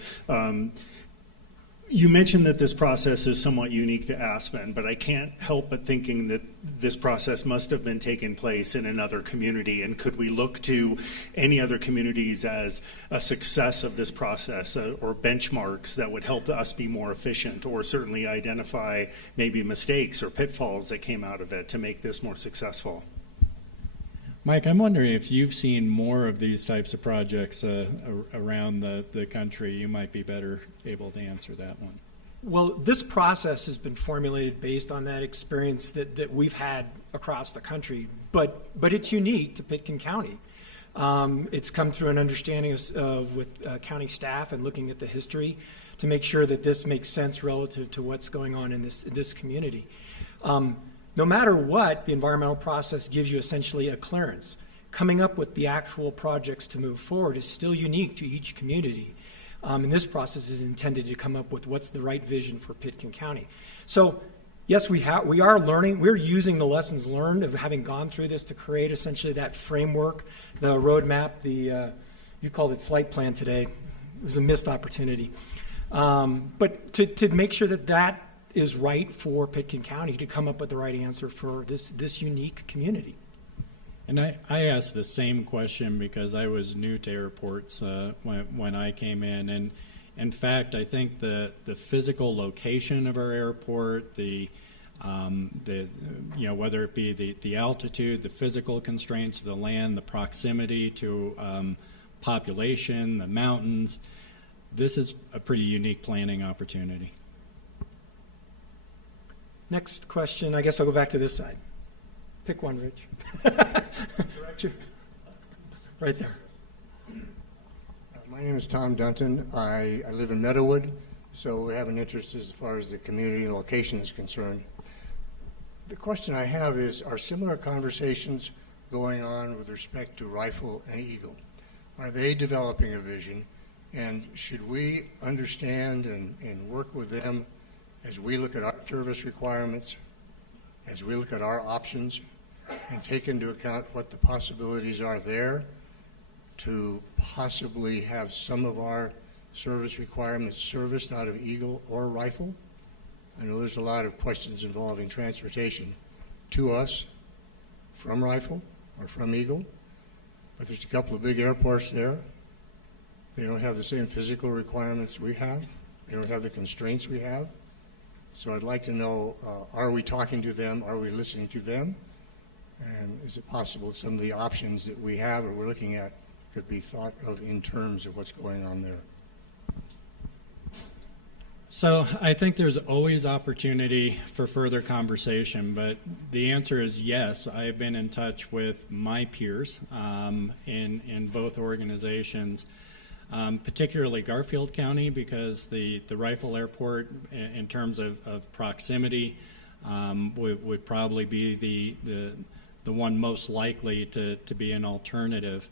You mentioned that this process is somewhat unique to Aspen, but I can't help but thinking that this process must have been taking place in another community. And could we look to any other communities as a success of this process or benchmarks that would help us be more efficient, or certainly identify maybe mistakes or pitfalls that came out of it to make this more successful? Mike, I'm wondering if you've seen more of these types of projects around the country. You might be better able to answer that one. Well, this process has been formulated based on that experience that we've had across the country, but it's unique to Pitkin County. It's come through an understanding with county staff and looking at the history to make sure that this makes sense relative to what's going on in this community. No matter what, the environmental process gives you essentially a clearance. Coming up with the actual projects to move forward is still unique to each community. And this process is intended to come up with what's the right vision for Pitkin County. So yes, we are learning. We're using the lessons learned of having gone through this to create essentially that framework, the roadmap, you called it flight plan today. It was a missed opportunity. But to make sure that is right for Pitkin County to come up with the right answer for this unique community. And I asked the same question because I was new to airports when I came in. And in fact, I think the physical location of our airport, whether it be the altitude, the physical constraints of the land, the proximity to population, the mountains, this is a pretty unique planning opportunity. Next question, I guess I'll go back to this side. Pick one, Rich. Right there. My name is Tom Dunton. I live in Meadowood, so we have an interest as far as the community and location is concerned. The question I have is, are similar conversations going on with respect to Rifle and Eagle? Are they developing a vision? And should we understand and work with them as we look at our service requirements, as we look at our options, and take into account what the possibilities are there to possibly have some of our service requirements serviced out of Eagle or Rifle? I know there's a lot of questions involving transportation to us from Rifle or from Eagle, but there's a couple of big airports there. They don't have the same physical requirements we have. They don't have the constraints we have. So I'd like to know, are we talking to them? Are we listening to them? And is it possible some of the options that we have or we're looking at could be thought of in terms of what's going on there? So I think there's always opportunity for further conversation, but the answer is yes. I have been in touch with my peers in both organizations, particularly Garfield County, because the Rifle Airport, in terms of proximity, would probably be the one most likely to be an alternative.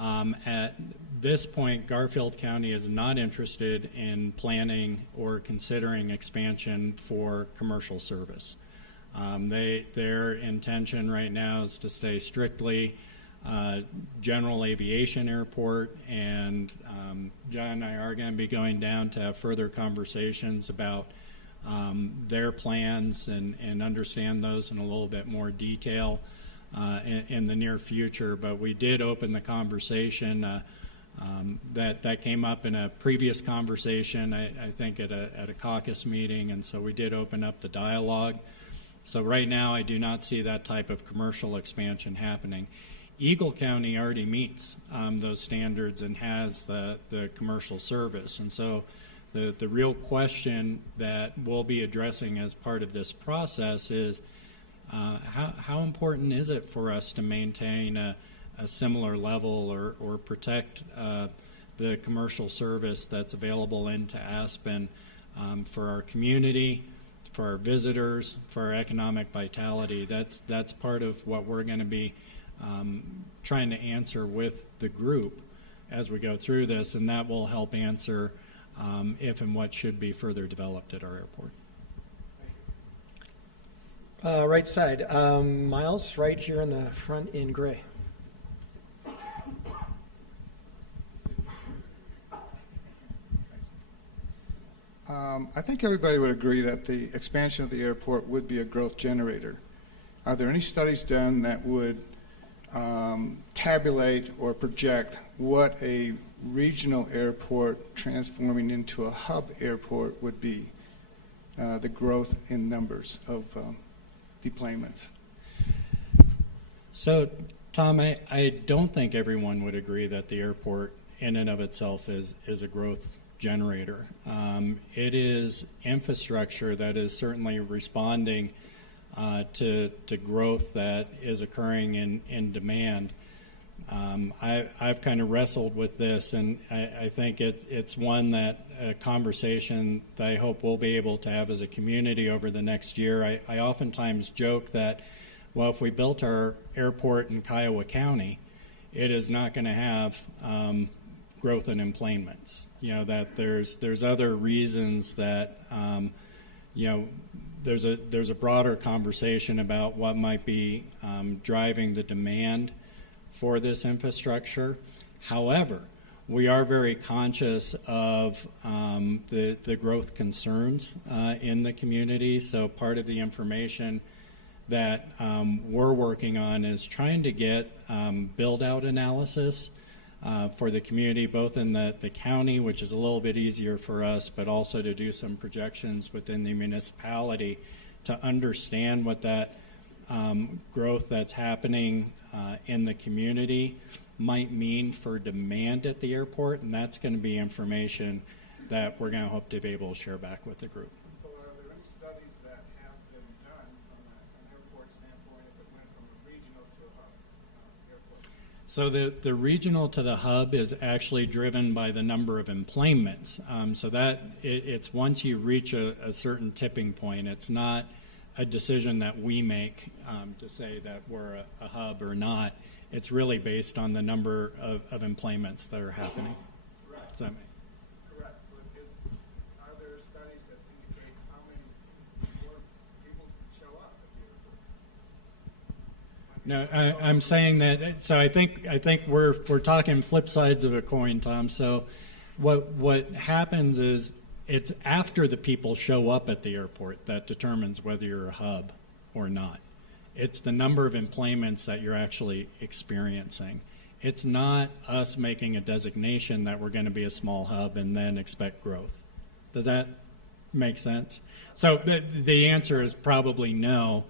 At this point, Garfield County is not interested in planning or considering expansion for commercial service. Their intention right now is to stay strictly general aviation airport, and John and I are going to be going down to have further conversations about their plans and understand those in a little bit more detail in the near future. But we did open the conversation that came up in a previous conversation, I think at a caucus meeting, and so we did open up the dialogue. So right now I do not see that type of commercial expansion happening. Eagle County already meets those standards and has the commercial service, and so the real question that we'll be addressing as part of this process is how important is it for us to maintain a similar level or protect the commercial service that's available into Aspen for our community, for our visitors, for our economic vitality. That's part of what we're going to be trying to answer with the group as we go through this, and that will help answer if and what should be further developed at our airport. Right side. Miles, right here in the front in gray. I think everybody would agree that the expansion of the airport would be a growth generator. Are there any studies done that would tabulate or project what a regional airport transforming into a hub airport would be, the growth in numbers of deplanements? So, Tom, I don't think everyone would agree that the airport in and of itself is a growth generator. It is infrastructure that is certainly responding to growth that is occurring in demand. I've kind of wrestled with this, and I think it's one that a conversation that I hope we'll be able to have as a community over the next year. I oftentimes joke that, well, if we built our airport in Kiowa County, it is not going to have growth in emplanements. You know, that there's other reasons that there's a broader conversation about what might be driving the demand for this infrastructure. However, we are very conscious of the growth concerns in the community. So part of the information that we're working on is trying to get build-out analysis for the community, both in the county, which is a little bit easier for us, but also to do some projections within the municipality to understand what that growth that's happening in the community might mean for demand at the airport, and that's going to be information that we're going to hope to be able to share back with the group. Are there any studies that have been done from an airport standpoint if it went from a regional to a hub airport? So the regional to the hub is actually driven by the number of emplanements. So that it's once you reach a certain tipping point, it's not a decision that we make to say that we're a hub or not. It's really based on the number of emplanements that are happening. Correct. Does that make? Correct. But are there studies that indicate how many more people show up at the airport? No, I'm saying that. So I think we're talking flip sides of a coin, Tom. So what happens is it's after the people show up at the airport that determines whether you're a hub or not. It's the number of employments that you're actually experiencing. It's not us making a designation that we're going to be a small hub and then expect growth. Does that make sense? So the answer is probably no,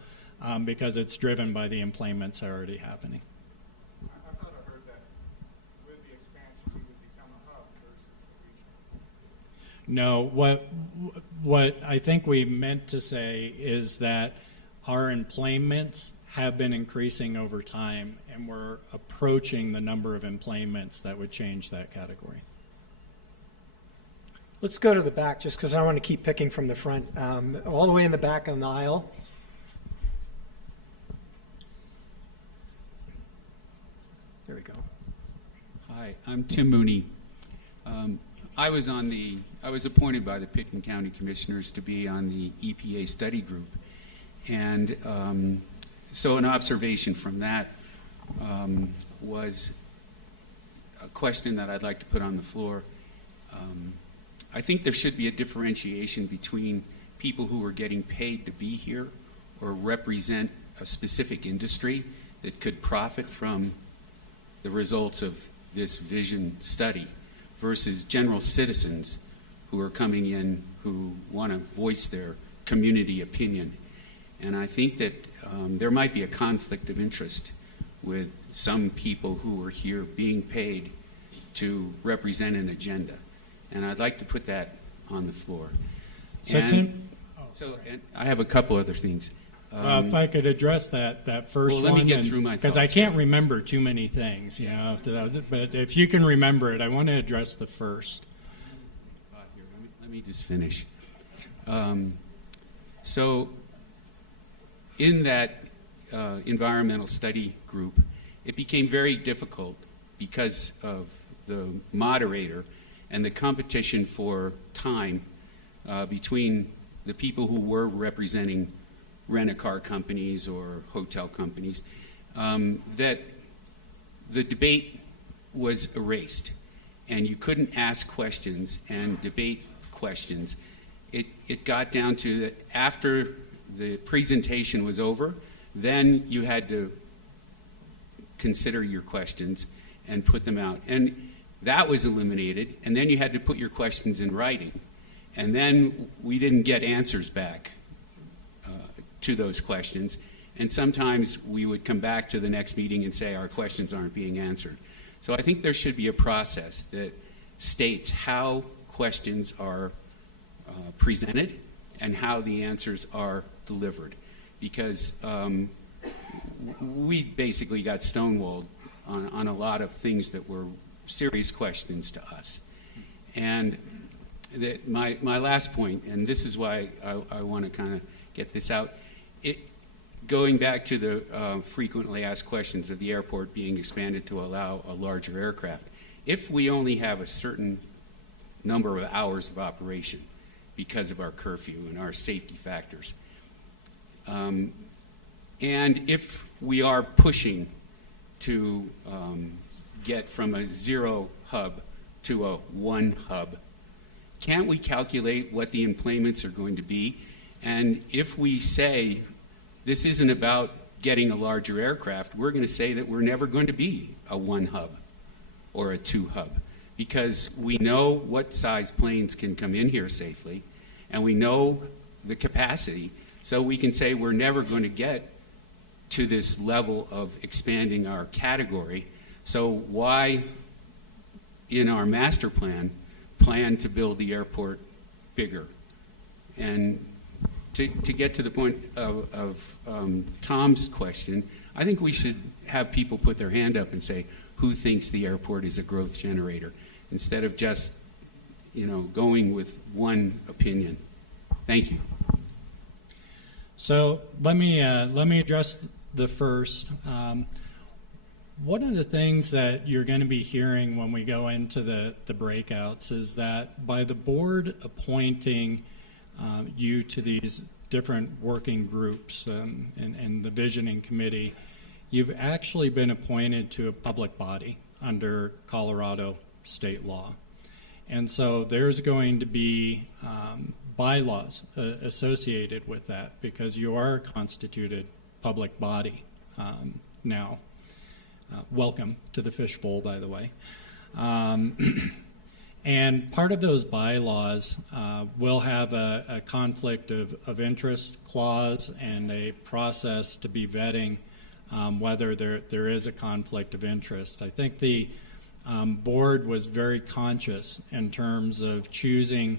because it's driven by the employments already happening. I thought I heard that with the expansion, we would become a hub versus a regional. No, what I think we meant to say is that our employments have been increasing over time, and we're approaching the number of employments that would change that category. Let's go to the back, just because I want to keep picking from the front. All the way in the back on the aisle. There we go. Hi, I'm Tim Mooney. I was appointed by the Pitkiin County Commissioners to be on the EPA study group, and so an observation from that was a question that I'd like to put on the floor. I think there should be a differentiation between people who are getting paid to be here or represent a specific industry that could profit from the results of this vision study versus general citizens who are coming in who want to voice their community opinion. And I think that there might be a conflict of interest with some people who are here being paid to represent an agenda. And I'd like to put that on the floor. So and, Tim, and I have a couple other things. if I could address that first well, one. let me get through my because I thoughts can't here. remember too many things, but if you can remember it, I want to address the first. Here, let me just finish. So in that environmental study group, it became very difficult because of the moderator and the competition for time between the people who were representing rent-a-car companies or hotel companies, that the debate was erased, and you couldn't ask questions and debate questions. It got down to that after the presentation was over, then you had to consider your questions and put them out. And that was eliminated, and then you had to put your questions in writing. And then we didn't get answers back to those questions. And sometimes we would come back to the next meeting and say our questions aren't being answered. So I think there should be a process that states how questions are presented and how the answers are delivered. Because we basically got stonewalled on a lot of things that were serious questions to us. And my last point, and this is why I want to kind of get this out, going back to the frequently asked questions of the airport being expanded to allow a larger aircraft. If we only have a certain number of hours of operation because of our curfew and our safety factors, and if we are pushing to get from a 0 hub to a 1 hub, can't we calculate what the employments are going to be? And if we say this isn't about getting a larger aircraft, we're going to say that we're never going to be a 1 hub or a 2 hub, because we know what size planes can come in here safely, and we know the capacity, so we can say we're never going to get to this level of expanding our category. So why, in our master plan to build the airport bigger? And to get to the point of Tom's question, I think we should have people put their hand up and say, who thinks the airport is a growth generator, instead of just, going with one opinion. Thank you. So let me address the first. One of the things that you're going to be hearing when we go into the breakouts is that by the board appointing you to these different working groups and the visioning committee, you've actually been appointed to a public body under Colorado state law. And so there's going to be bylaws associated with that because you are a constituted public body now. Welcome to the fishbowl, by the way. And part of those bylaws will have a conflict of interest clause and a process to be vetting whether there is a conflict of interest. I think the board was very conscious in terms of choosing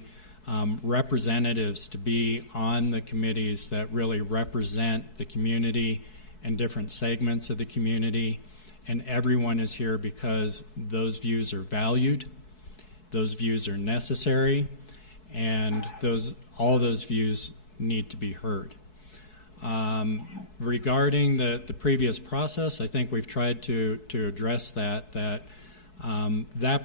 representatives to be on the committees that really represent the community and different segments of the community. And everyone is here because those views are valued, those views are necessary, and all those views need to be heard. Regarding the previous process, I think we've tried to address that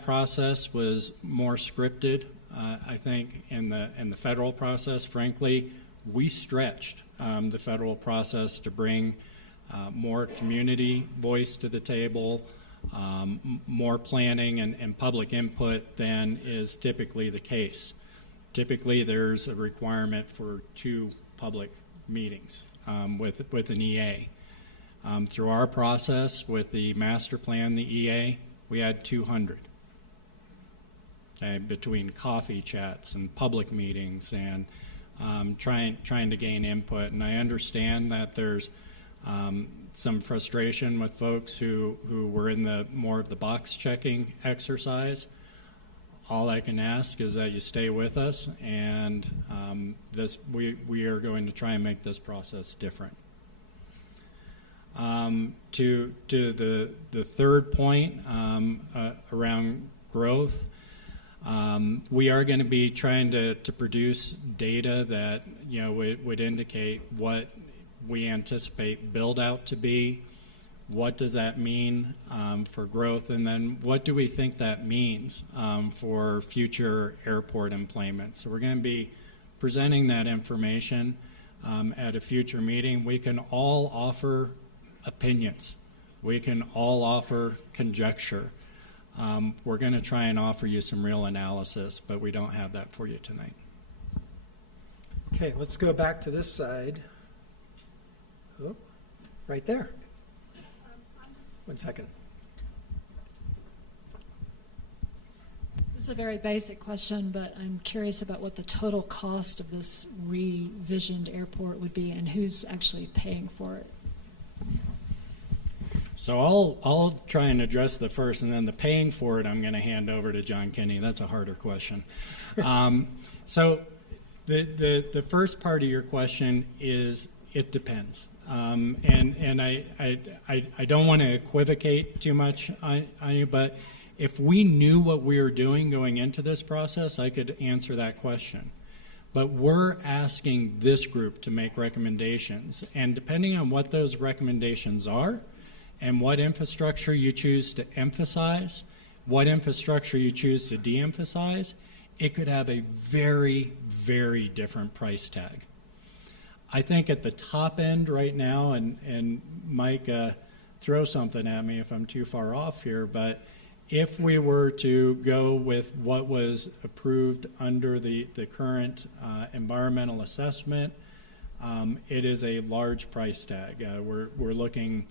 process was more scripted. I think in the federal process, frankly, we stretched the federal process to bring more community voice to the table, more planning and public input than is typically the case. Typically, there's a requirement for 2 public meetings with an EA. Through our process with the master plan, the EA, we had 200. Okay, between coffee chats and public meetings and trying to gain input. And I understand that there's some frustration with folks who were in more of the box checking exercise. All I can ask is that you stay with us, and we are going to try and make this process different. To the third point around growth, we are going to be trying to produce data that would indicate what we anticipate build out to be. What does that mean for growth, and then what do we think that means for future airport employment? So we're going to be presenting that information at a future meeting. We can all offer opinions. We can all offer conjecture. We're going to try and offer you some real analysis, but we don't have that for you tonight. Okay, let's go back to this side. Oh, right there. 1 second. This is a very basic question, but I'm curious about what the total cost of this revisioned airport would be and who's actually paying for it. So I'll try and address the first, and then the paying for it I'm going to hand over to John Kinney. That's a harder question. So the first part of your question is it depends. And I don't want to equivocate too much on you, but if we knew what we were doing going into this process, I could answer that question. But we're asking this group to make recommendations, and depending on what those recommendations are and what infrastructure you choose to emphasize, what infrastructure you choose to de-emphasize, it could have a very, very different price tag. I think at the top end right now, and Mike, throw something at me if I'm too far off here, but if we were to go with what was approved under the current environmental assessment, it is a large price tag. We're looking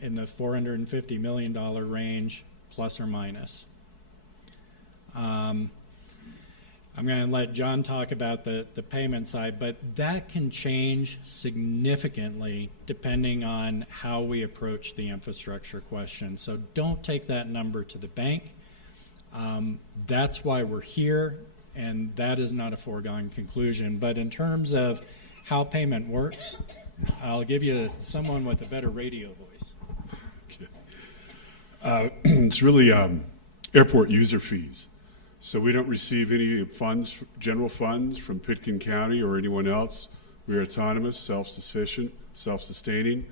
in the $450 million range, plus or minus. I'm going to let John talk about the payment side, but that can change significantly depending on how we approach the infrastructure question. So don't take that number to the bank. That's why we're here, and that is not a foregone conclusion. But in terms of how payment works, I'll give you someone with a better radio voice. Okay. It's really airport user fees. So we don't receive any funds, general funds from Pitkiin County or anyone else. We are autonomous, self-sufficient, self-sustaining.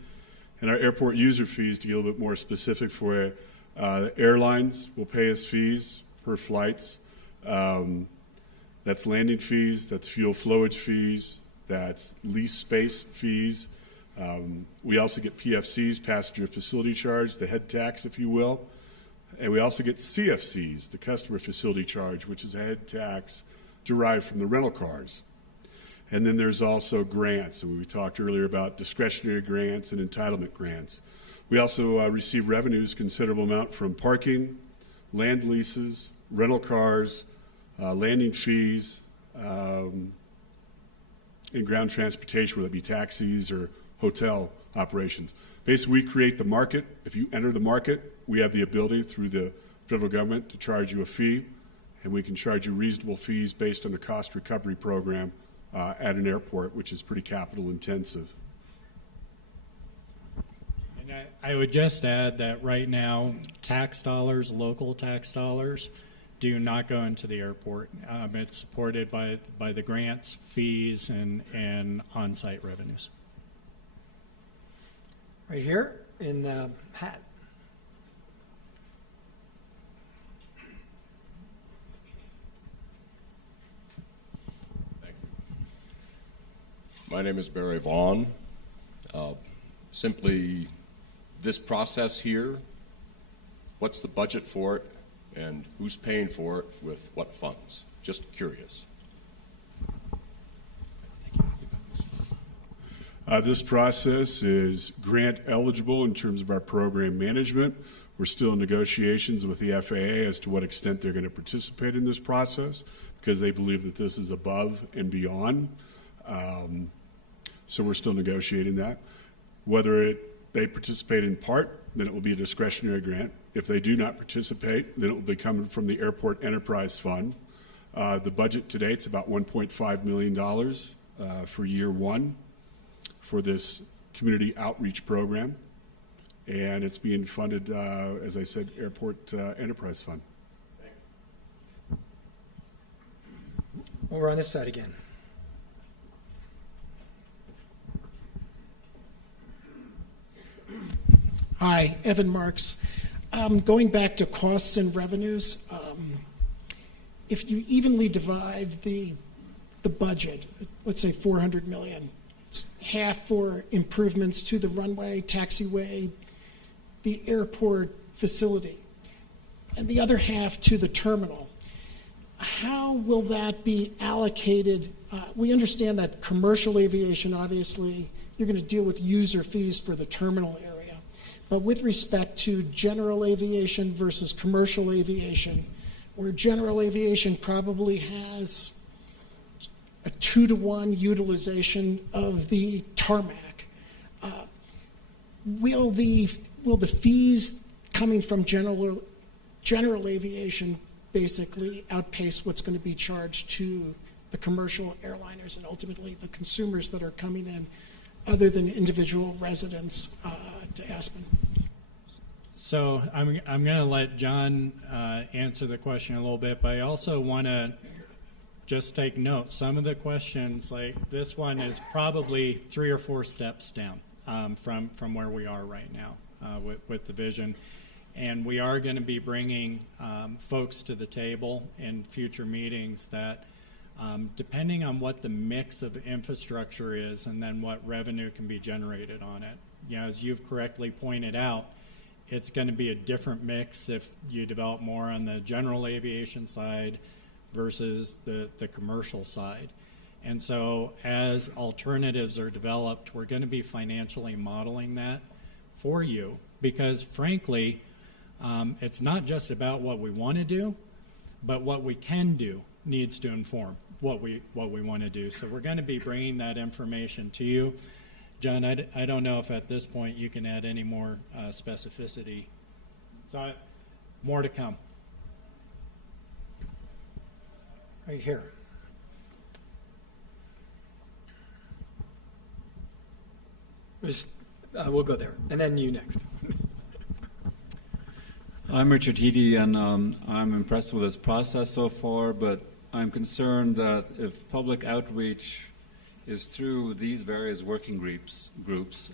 And our airport user fees, to get a little bit more specific for it, the airlines will pay us fees per flights. That's landing fees, that's fuel flowage fees, that's lease space fees. We also get PFCs, passenger facility charge, the head tax, if you will. And we also get CFCs, the customer facility charge, which is a head tax derived from the rental cars. And then there's also grants. And we talked earlier about discretionary grants and entitlement grants. We also receive revenues, considerable amount from parking, land leases, rental cars, landing fees, and ground transportation, whether it be taxis or hotel operations. Basically, we create the market. If you enter the market, we have the ability through the federal government to charge you a fee, and we can charge you reasonable fees based on the cost recovery program at an airport, which is pretty capital intensive. And I would just add that right now, tax dollars, local tax dollars, do not go into the airport. It's supported by the grants, fees, and on-site revenues. Right here in the hat. My name is Barry Vaughn. Simply, this process here, what's the budget for it, and who's paying for it with what funds? Just curious. This process is grant eligible in terms of our program management. We're still in negotiations with the FAA as to what extent they're going to participate in this process, because they believe that this is above and beyond. So we're still negotiating that. Whether they participate in part, then it will be a discretionary grant. If they do not participate, then it will be coming from the Airport Enterprise Fund. The budget to date is about $1.5 million for year one for this community outreach program. And it's being funded, as I said, Airport Enterprise Fund. Over on this side again. Hi, Evan Marks. Going back to costs and revenues, if you evenly divide the budget, let's say $400 million, it's half for improvements to the runway, taxiway, the airport facility, and the other half to the terminal. How will that be allocated? We understand that commercial aviation, obviously, you're going to deal with user fees for the terminal area. But with respect to general aviation versus commercial aviation, where general aviation probably has a 2-to-1 utilization of the tarmac, will the fees coming from general aviation basically outpace what's going to be charged to the commercial airliners and ultimately the consumers that are coming in, other than individual residents to Aspen? So I'm going to let John answer the question a little bit, but I also want to just take note. Some of the questions, like this one, is probably 3 or 4 steps down from where we are right now with the vision. And we are going to be bringing folks to the table in future meetings that, depending on what the mix of infrastructure is and then what revenue can be generated on it. You know, as you've correctly pointed out, it's going to be a different mix if you develop more on the general aviation side versus the commercial side. And so as alternatives are developed, we're going to be financially modeling that for you, because frankly, it's not just about what we want to do, but what we can do needs to inform what we want to do. So we're going to be bringing that information to you. John, I don't know if at this point you can add any more specificity. So more to come. Right here. We'll go there, and then you next. I'm Richard Heedy, and I'm impressed with this process so far, but I'm concerned that if public outreach is through these various working groups,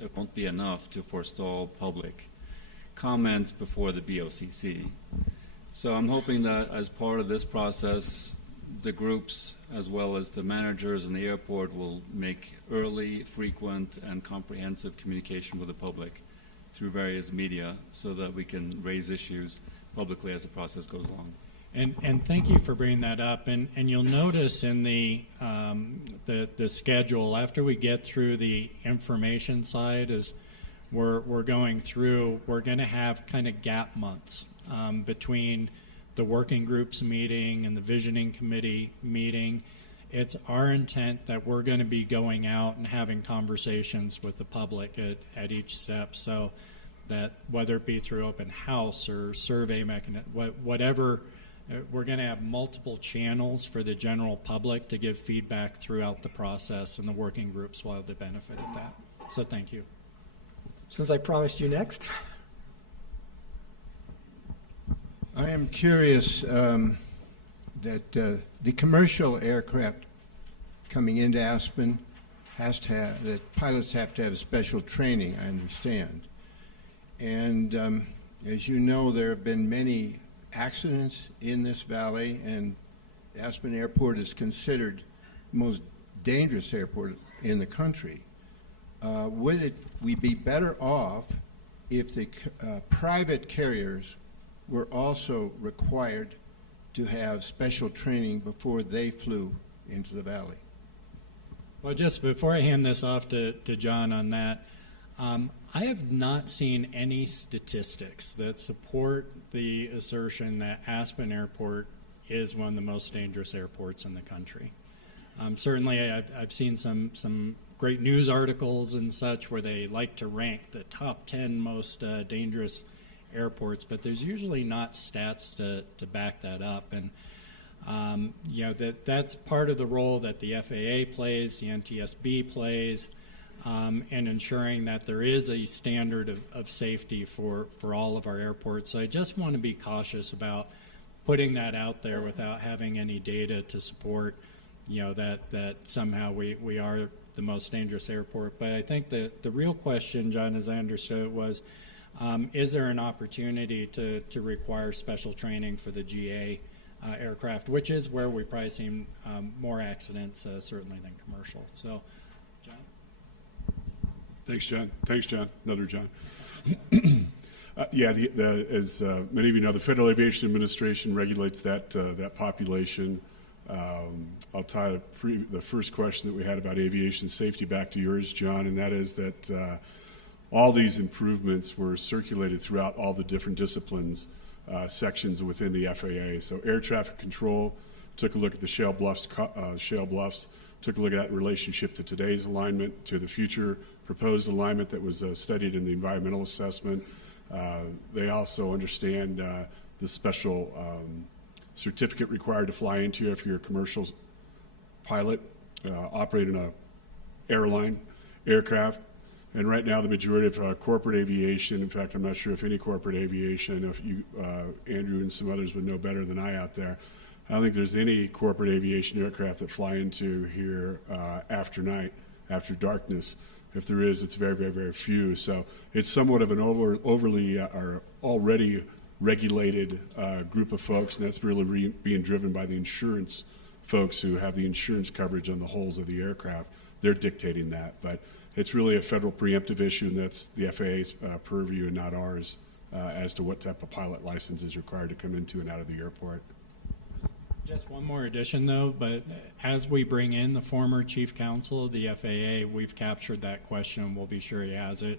it won't be enough to forestall public comment before the BOCC. So I'm hoping that as part of this process, the groups as well as the managers in the airport will make early, frequent, and comprehensive communication with the public through various media so that we can raise issues publicly as the process goes along. And thank you for bringing that up. And you'll notice in the schedule, after we get through the information side, as we're going through, we're going to have kind of gap months between the working groups meeting and the visioning committee meeting. It's our intent that we're going to be going out and having conversations with the public at each step, so that whether it be through open house or survey mechanism, whatever, we're going to have multiple channels for the general public to give feedback throughout the process, and the working groups will have the benefit of that. So thank you. Since I promised you next. I am curious that the commercial aircraft coming into Aspen that pilots have to have special training, I understand. And as you know, there have been many accidents in this valley, and Aspen Airport is considered the most dangerous airport in the country. Would we be better off if the private carriers were also required to have special training before they flew into the valley? Well, just before I hand this off to John on that, I have not seen any statistics that support the assertion that Aspen Airport is one of the most dangerous airports in the country. Certainly, I've seen some great news articles and such where they like to rank the top 10 most dangerous airports, but there's usually not stats to back that up. And that's part of the role that the FAA plays, the NTSB plays, and ensuring that there is a standard of safety for all of our airports. So I just want to be cautious about putting that out there without having any data to support, that somehow we are the most dangerous airport. But I think the real question, John, as I understood it, was, is there an opportunity to require special training for the GA aircraft, which is where we probably see more accidents, certainly, than commercial. So, John? Thanks, John. Another John. As many of you know, the Federal Aviation Administration regulates that population. I'll tie the first question that we had about aviation safety back to yours, John, and that is that all these improvements were circulated throughout all the different disciplines sections within the FAA. So air traffic control took a look at the shale bluffs, took a look at that in relationship to today's alignment, to the future proposed alignment that was studied in the environmental assessment. They also understand the special certificate required to fly into if you're a commercial pilot operating an airline aircraft. And right now, the majority of corporate aviation, in fact, I'm not sure if any corporate aviation, I know if you, Andrew and some others would know better than I out there, I don't think there's any corporate aviation aircraft that fly into here after night, after darkness. If there is, it's very, very, very few. So it's somewhat of an overly or already regulated group of folks, and that's really being driven by the insurance folks who have the insurance coverage on the hulls of the aircraft. They're dictating that. But it's really a federal preemptive issue, and that's the FAA's purview and not ours as to what type of pilot license is required to come into and out of the airport. Just one more addition, though, but as we bring in the former chief counsel of the FAA, we've captured that question, and we'll be sure he has it,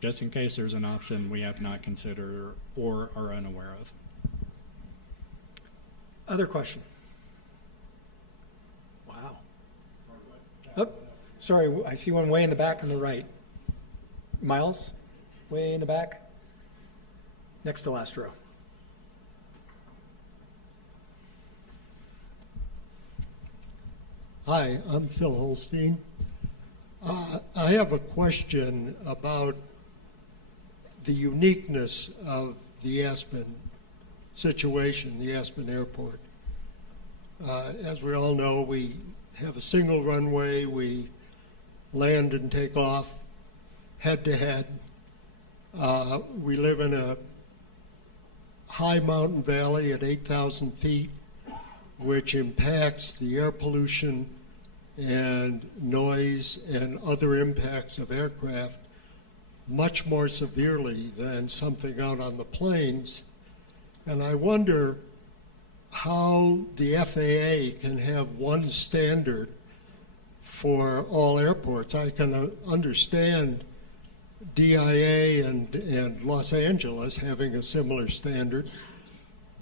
just in case there's an option we have not considered or are unaware of. Other question? Wow. Oh, sorry, I see one way in the back on the right. Miles, way in the back, next to last row. Hi, I'm Phil Holstein. I have a question about the uniqueness of the Aspen situation, the Aspen Airport. As we all know, we have a single runway. We land and take off head to head. We live in a high mountain valley at 8,000 feet. which impacts the air pollution and noise and other impacts of aircraft much more severely than something out on the plains. And I wonder how the FAA can have one standard for all airports. I can understand DIA and Los Angeles having a similar standard,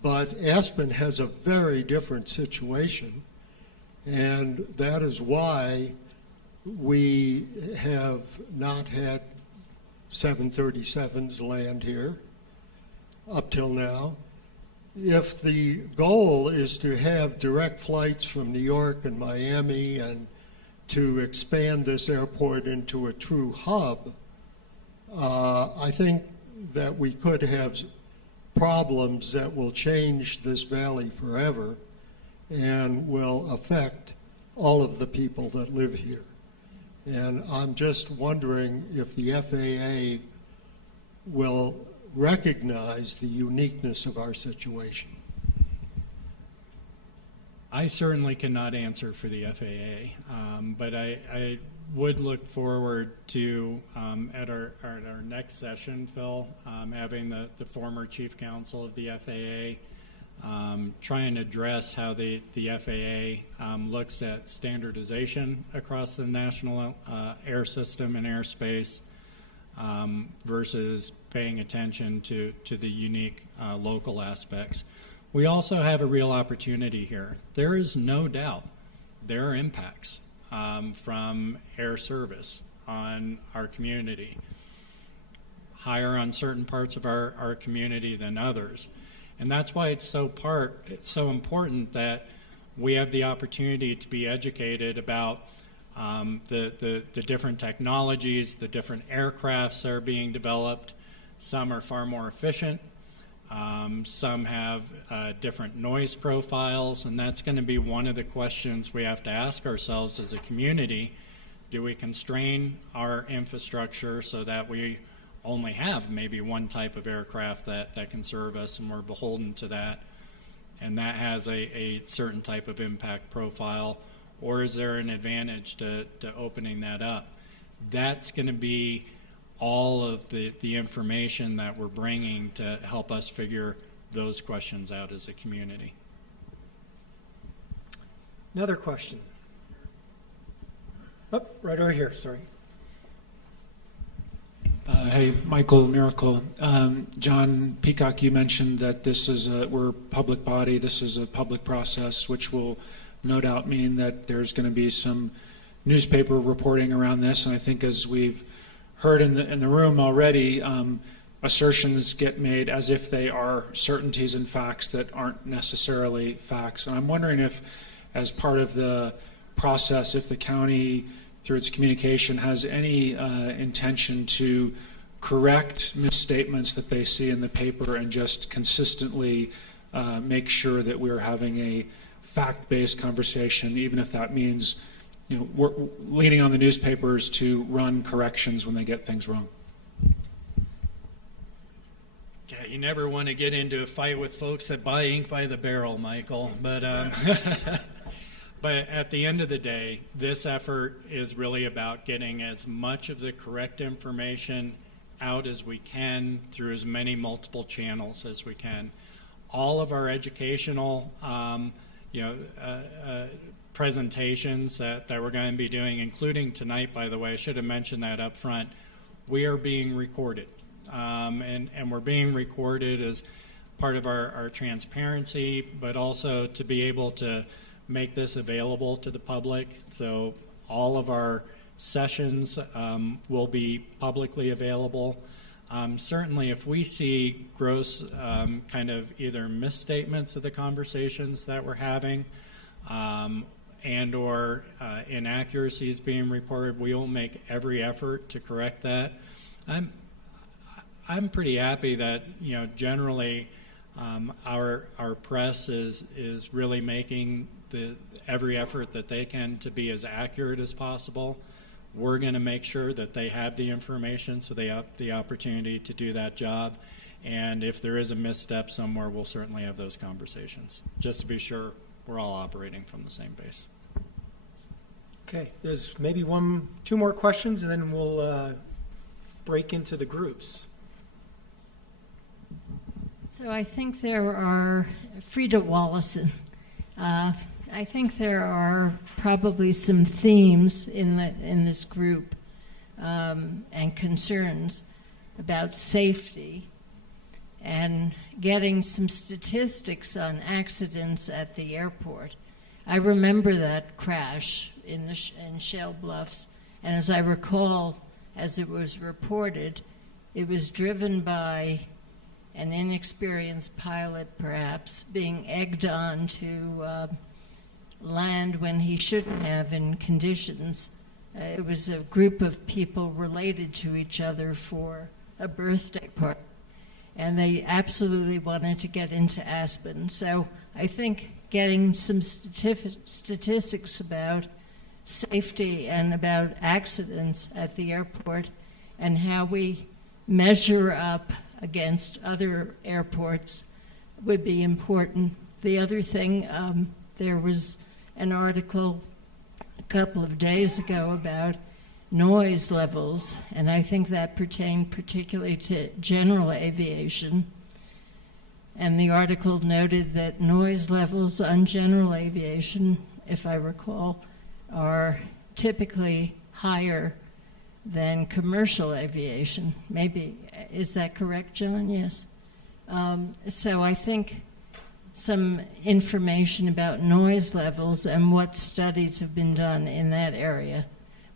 but Aspen has a very different situation, and that is why we have not had 737s land here up till now. If the goal is to have direct flights from New York and Miami and to expand this airport into a true hub, I think that we could have problems that will change this valley forever and will affect all of the people that live here. And I'm just wondering if the FAA will recognize the uniqueness of our situation. I certainly cannot answer for the FAA, but I would look forward to, at our next session, Phil, having the former chief counsel of the FAA try and address how the FAA looks at standardization across the national air system and airspace versus paying attention to the unique local aspects. We also have a real opportunity here. There is no doubt there are impacts from air service on our community, higher on certain parts of our community than others. And that's why it's so important that we have the opportunity to be educated about the different technologies, the different aircrafts that are being developed. Some are far more efficient. Some have different noise profiles, and that's going to be one of the questions we have to ask ourselves as a community. Do we constrain our infrastructure so that we only have maybe one type of aircraft that can serve us and we're beholden to that, and that has a certain type of impact profile, or is there an advantage to opening that up? That's going to be all of the information that we're bringing to help us figure those questions out as a community. Another question. Oh, right over here, sorry. Hey, Michael Miracle. John Peacock, you mentioned that this is we're a public body, this is a public process, which will no doubt mean that there's going to be some newspaper reporting around this, and I think as we've heard in the room already, assertions get made as if they are certainties and facts that aren't necessarily facts. And I'm wondering if, as part of the process, if the county, through its communication, has any intention to correct misstatements that they see in the paper and just consistently make sure that we're having a fact-based conversation, even if that means we're leaning on the newspapers to run corrections when they get things wrong. Yeah, you never want to get into a fight with folks that buy ink by the barrel, Michael. But but at the end of the day, this effort is really about getting as much of the correct information out as we can through as many multiple channels as we can. All of our educational, presentations that we're going to be doing, including tonight, by the way, I should have mentioned that up front, we are being recorded. And we're being recorded as part of our transparency, but also to be able to make this available to the public. So all of our sessions will be publicly available. Certainly if we see gross kind of either misstatements of the conversations that we're having, and or inaccuracies being reported, we will make every effort to correct that. I'm pretty happy that generally our press is really making every effort that they can to be as accurate as possible. We're going to make sure that they have the information so they have the opportunity to do that job. And if there is a misstep somewhere, we'll certainly have those conversations, just to be sure we're all operating from the same base. Okay, there's maybe two more questions, and then we'll break into the groups. So I think there are, Frida Wallison, I think there are probably some themes in this group and concerns about safety and getting some statistics on accidents at the airport. I remember that crash in Shell Bluffs, and as I recall, as it was reported, it was driven by an inexperienced pilot, perhaps, being egged on to land when he shouldn't have in conditions. It was a group of people related to each other for a birthday party, and they absolutely wanted to get into Aspen. So I think getting some statistics about safety and about accidents at the airport and how we measure up against other airports would be important. The other thing, there was an article a couple of days ago about noise levels, and I think that pertained particularly to general aviation. And the article noted that noise levels on general aviation, if I recall, are typically higher than commercial aviation. Maybe, is that correct, John? Yes. So I think some information about noise levels and what studies have been done in that area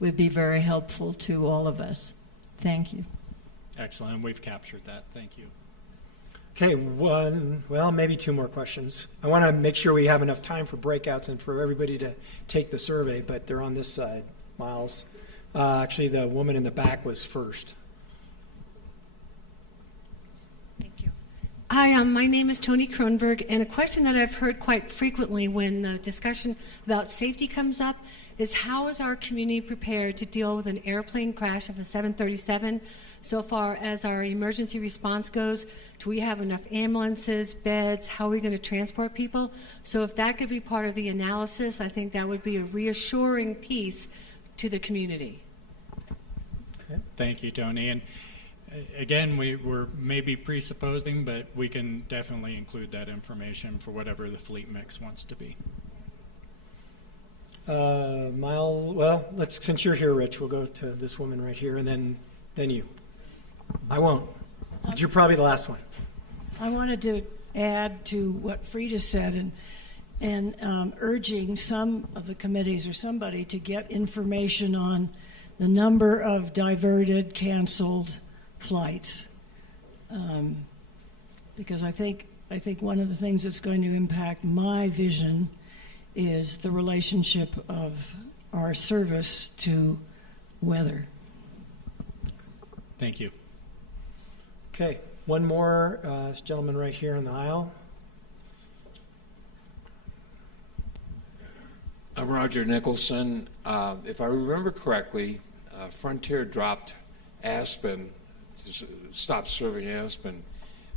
would be very helpful to all of us. Thank you. Excellent. We've captured that. Thank you. Okay, maybe two more questions. I want to make sure we have enough time for breakouts and for everybody to take the survey, but they're on this side. Miles. Actually, the woman in the back was first. Hi, my name is Toni Kronberg, and a question that I've heard quite frequently when the discussion about safety comes up is how is our community prepared to deal with an airplane crash of a 737 so far as our emergency response goes? Do we have enough ambulances, beds? How are we going to transport people? So if that could be part of the analysis, I think that would be a reassuring piece to the community. Okay. Thank you, Toni. And again, we're maybe presupposing, but we can definitely include that information for whatever the fleet mix wants to be. Since you're here, Rich, we'll go to this woman right here, and then you. I won't. But you're probably the last one. I wanted to add to what Frida said and urging some of the committees or somebody to get information on the number of diverted, canceled flights, because I think one of the things that's going to impact my vision is the relationship of our service to weather. Thank you. Okay, one more. This gentleman right here in the aisle. I'm Roger Nicholson. If I remember correctly, Frontier dropped Aspen, stopped serving Aspen,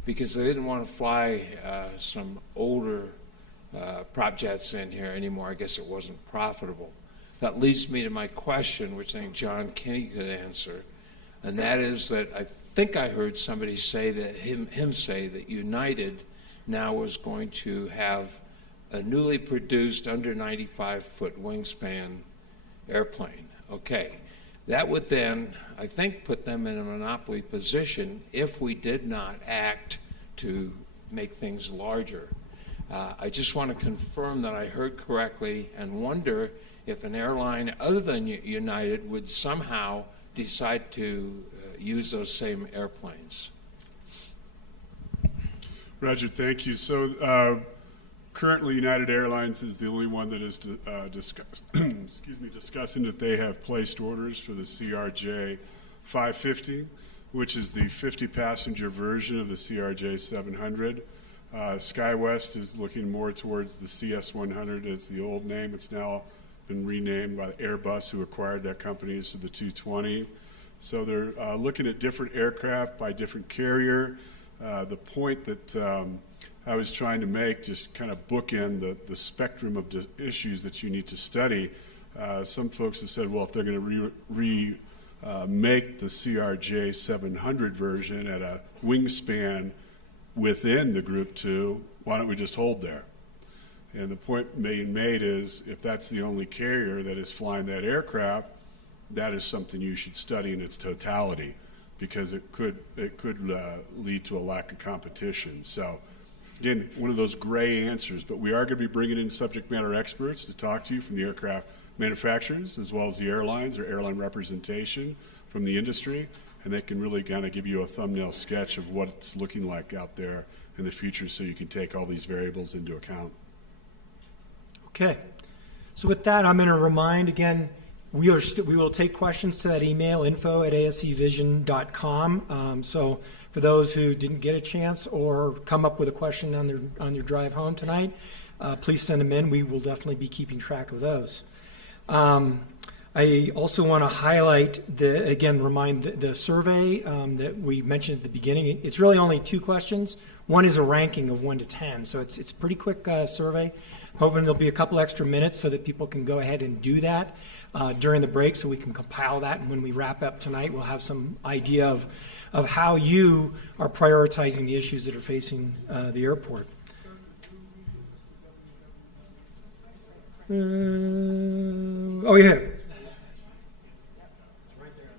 because they didn't want to fly some older prop jets in here anymore. I guess it wasn't profitable. That leads me to my question, which I think John Kinney could answer, and that is that I think I heard somebody say that him say that United now was going to have a newly produced under 95-foot wingspan airplane. Okay. That would then, I think, put them in a monopoly position if we did not act to make things larger. I just want to confirm that I heard correctly and wonder if an airline other than United would somehow decide to use those same airplanes. Roger, thank you. So currently United Airlines is the only one that is discussing that they have placed orders for the CRJ 550, which is the 50-passenger version of the CRJ 700. SkyWest is looking more towards the CS100 as the old name. It's now been renamed by Airbus, who acquired that company, to the 220. So they're looking at different aircraft by different carrier. The point that I was trying to make, just kind of bookend the spectrum of issues that you need to study. Some folks have said, well, if they're going to make the CRJ 700 version at a wingspan within the Group 2, why don't we just hold there? And the point being made is, if that's the only carrier that is flying that aircraft, that is something you should study in its totality, because it could lead to a lack of competition. So, again, one of those gray answers, but we are going to be bringing in subject matter experts to talk to you from the aircraft manufacturers as well as the airlines or airline representation from the industry, and they can really kind of give you a thumbnail sketch of what it's looking like out there in the future, so you can take all these variables into account. Okay. So with that, I'm going to remind again, we will take questions to that email, info@asevision.com. So for those who didn't get a chance or come up with a question on your drive home tonight, please send them in. We will definitely be keeping track of those. I also want to highlight, remind the survey that we mentioned at the beginning. It's really only 2 questions. One is a ranking of 1 to 10, so it's a pretty quick survey. Hoping there'll be a couple extra minutes so that people can go ahead and do that during the break, so we can compile that, and when we wrap up tonight, we'll have some idea of how you are prioritizing the issues that are facing the airport.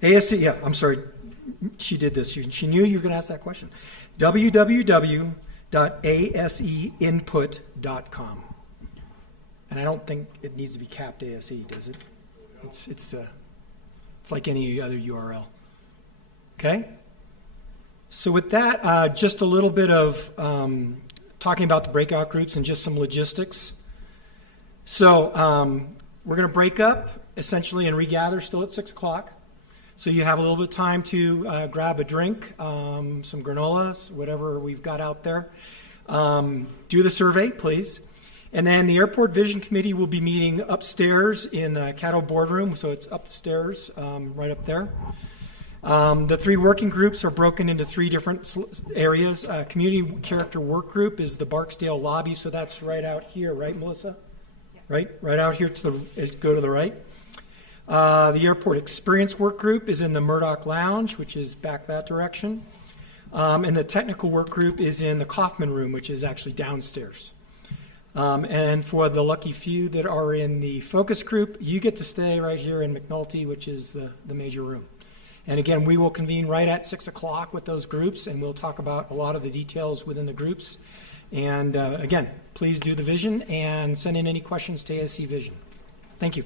ASE, yeah, I'm sorry. She did this. She knew you were going to ask that question. www.aseinput.com. And I don't think it needs to be capped ASE, does it? It's like any other URL. Okay? So with that, just a little bit of talking about the breakout groups and just some logistics. So we're going to break up essentially and regather still at 6 o'clock. So you have a little bit of time to grab a drink, some granolas, whatever we've got out there. Do the survey, please. And then the Airport Vision Committee will be meeting upstairs in the Caddo Boardroom, so it's upstairs, right up there. The 3 working groups are broken into 3 different areas. Community Character Work Group is the Barksdale lobby, so that's right out here, right, Melissa? Yes. Right out here go to the right. The Airport Experience Work Group is in the Murdoch Lounge, which is back that direction. And the Technical Work Group is in the Kaufman Room, which is actually downstairs. And for the lucky few that are in the focus group, you get to stay right here in McNulty, which is the major room. And again, we will convene right at 6 o'clock with those groups, and we'll talk about a lot of the details within the groups. And again, please do the vision and send in any questions to ASC Vision. Thank you.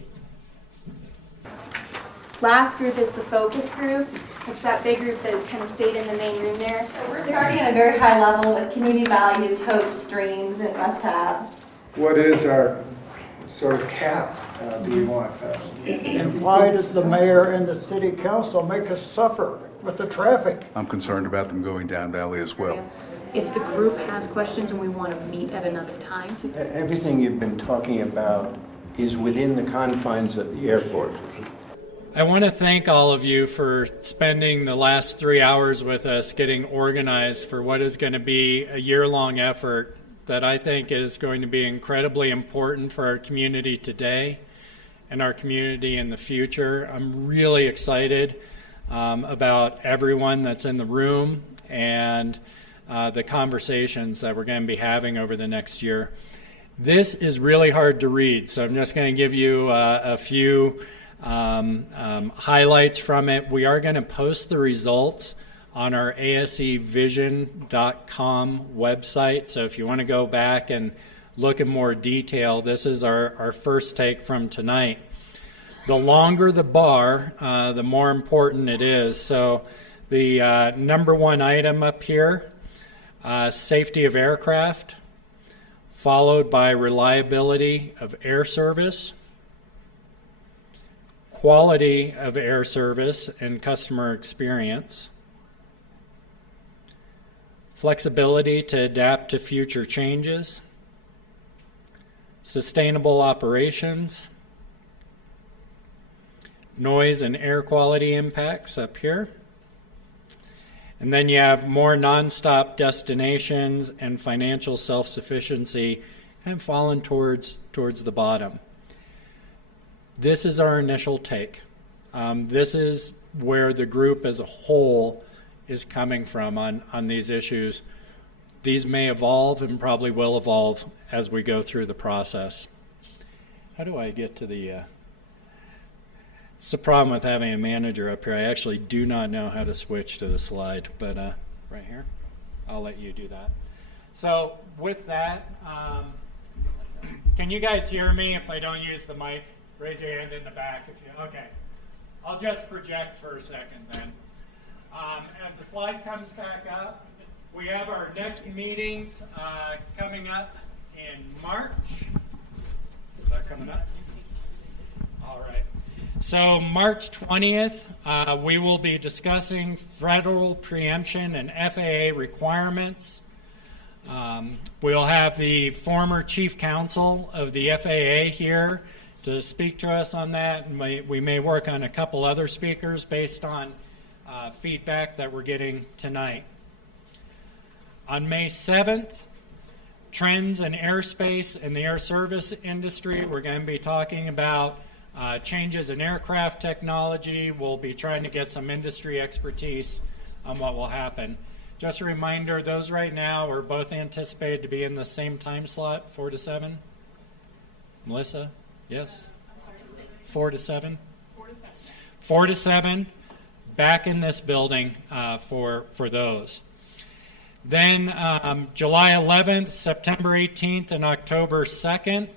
Last group is the focus group. It's that big group that kind of stayed in the main room there. We're starting at a very high level with community values, hopes, dreams, and must-haves. What is our sort of cap do you want? And why does the mayor and the city council make us suffer with the traffic? I'm concerned about them going down Valley as well. If the group has questions and we want to meet at another time. Everything you've been talking about is within the confines of the airport. I want to thank all of you for spending the last 3 hours with us getting organized for what is going to be a year-long effort that I think is going to be incredibly important for our community today and our community in the future. I'm really excited about everyone that's in the room and the conversations that we're going to be having over the next year. This is really hard to read, so I'm just going to give you a few highlights from it. We are going to post the results on our asevision.com website. So if you want to go back and look in more detail, this is our first take from tonight. The longer the bar, the more important it is. So the number 1 item up here, safety of aircraft, followed by reliability of air service, quality of air service and customer experience, flexibility to adapt to future changes, sustainable operations, noise and air quality impacts up here, And then you have more nonstop destinations and financial self-sufficiency have fallen towards the bottom. This is our initial take. This is where the group as a whole is coming from on these issues. These may evolve and probably will evolve as we go through the process. How do I get to the... It's the problem with having a manager up here. I actually do not know how to switch to the slide, but right here, I'll let you do that. So with that, can you guys hear me if I don't use the mic? Raise your hand in the back if you, okay. I'll just project for a second then. As the slide comes back up, we have our next meetings coming up in March. Is that coming up? All right. So March 20th, we will be discussing federal preemption and FAA requirements. We'll have the former chief counsel of the FAA here to speak to us on that. And we may work on a couple other speakers based on feedback that we're getting tonight. On May 7th, trends in airspace and the air service industry. We're going to be talking about changes in aircraft technology. We'll be trying to get some industry expertise on what will happen. Just a reminder, those right now are both anticipated to be in the same time slot, 4 to 7. Melissa? Yes? 4 to 7? 4 to 7. 4 to 7, back in this building for those. Then July 11th, September 18th, and October 2nd,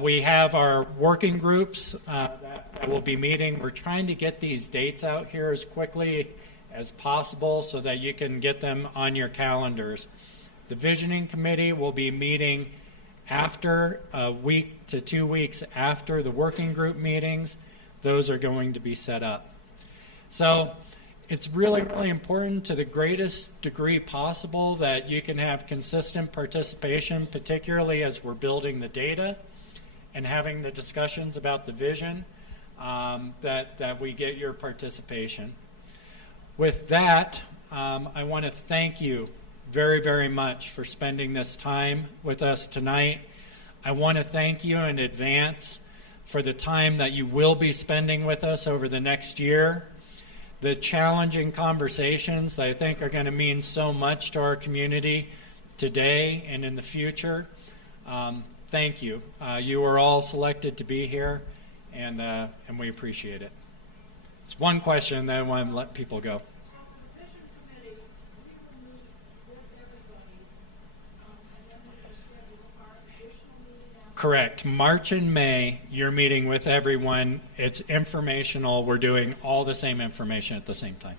we have our working groups that will be meeting. We're trying to get these dates out here as quickly as possible so that you can get them on your calendars. The Visioning Committee will be meeting after a week to 2 weeks after the working group meetings. Those are going to be set up. So it's really, really important to the greatest degree possible that you can have consistent participation, particularly as we're building the data and having the discussions about the vision, that we get your participation. With that, I want to thank you very, very much for spending this time with us tonight. I want to thank you in advance for the time that you will be spending with us over the next year. The challenging conversations that I think are going to mean so much to our community today and in the future. Thank you. You were all selected to be here, and we appreciate it. It's one question, then I want to let people go. Correct. March and May, you're meeting with everyone. It's informational. We're doing all the same information at the same time.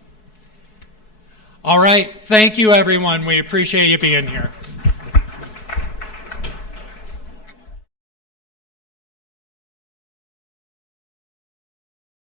All right. Thank you, everyone. We appreciate you being here.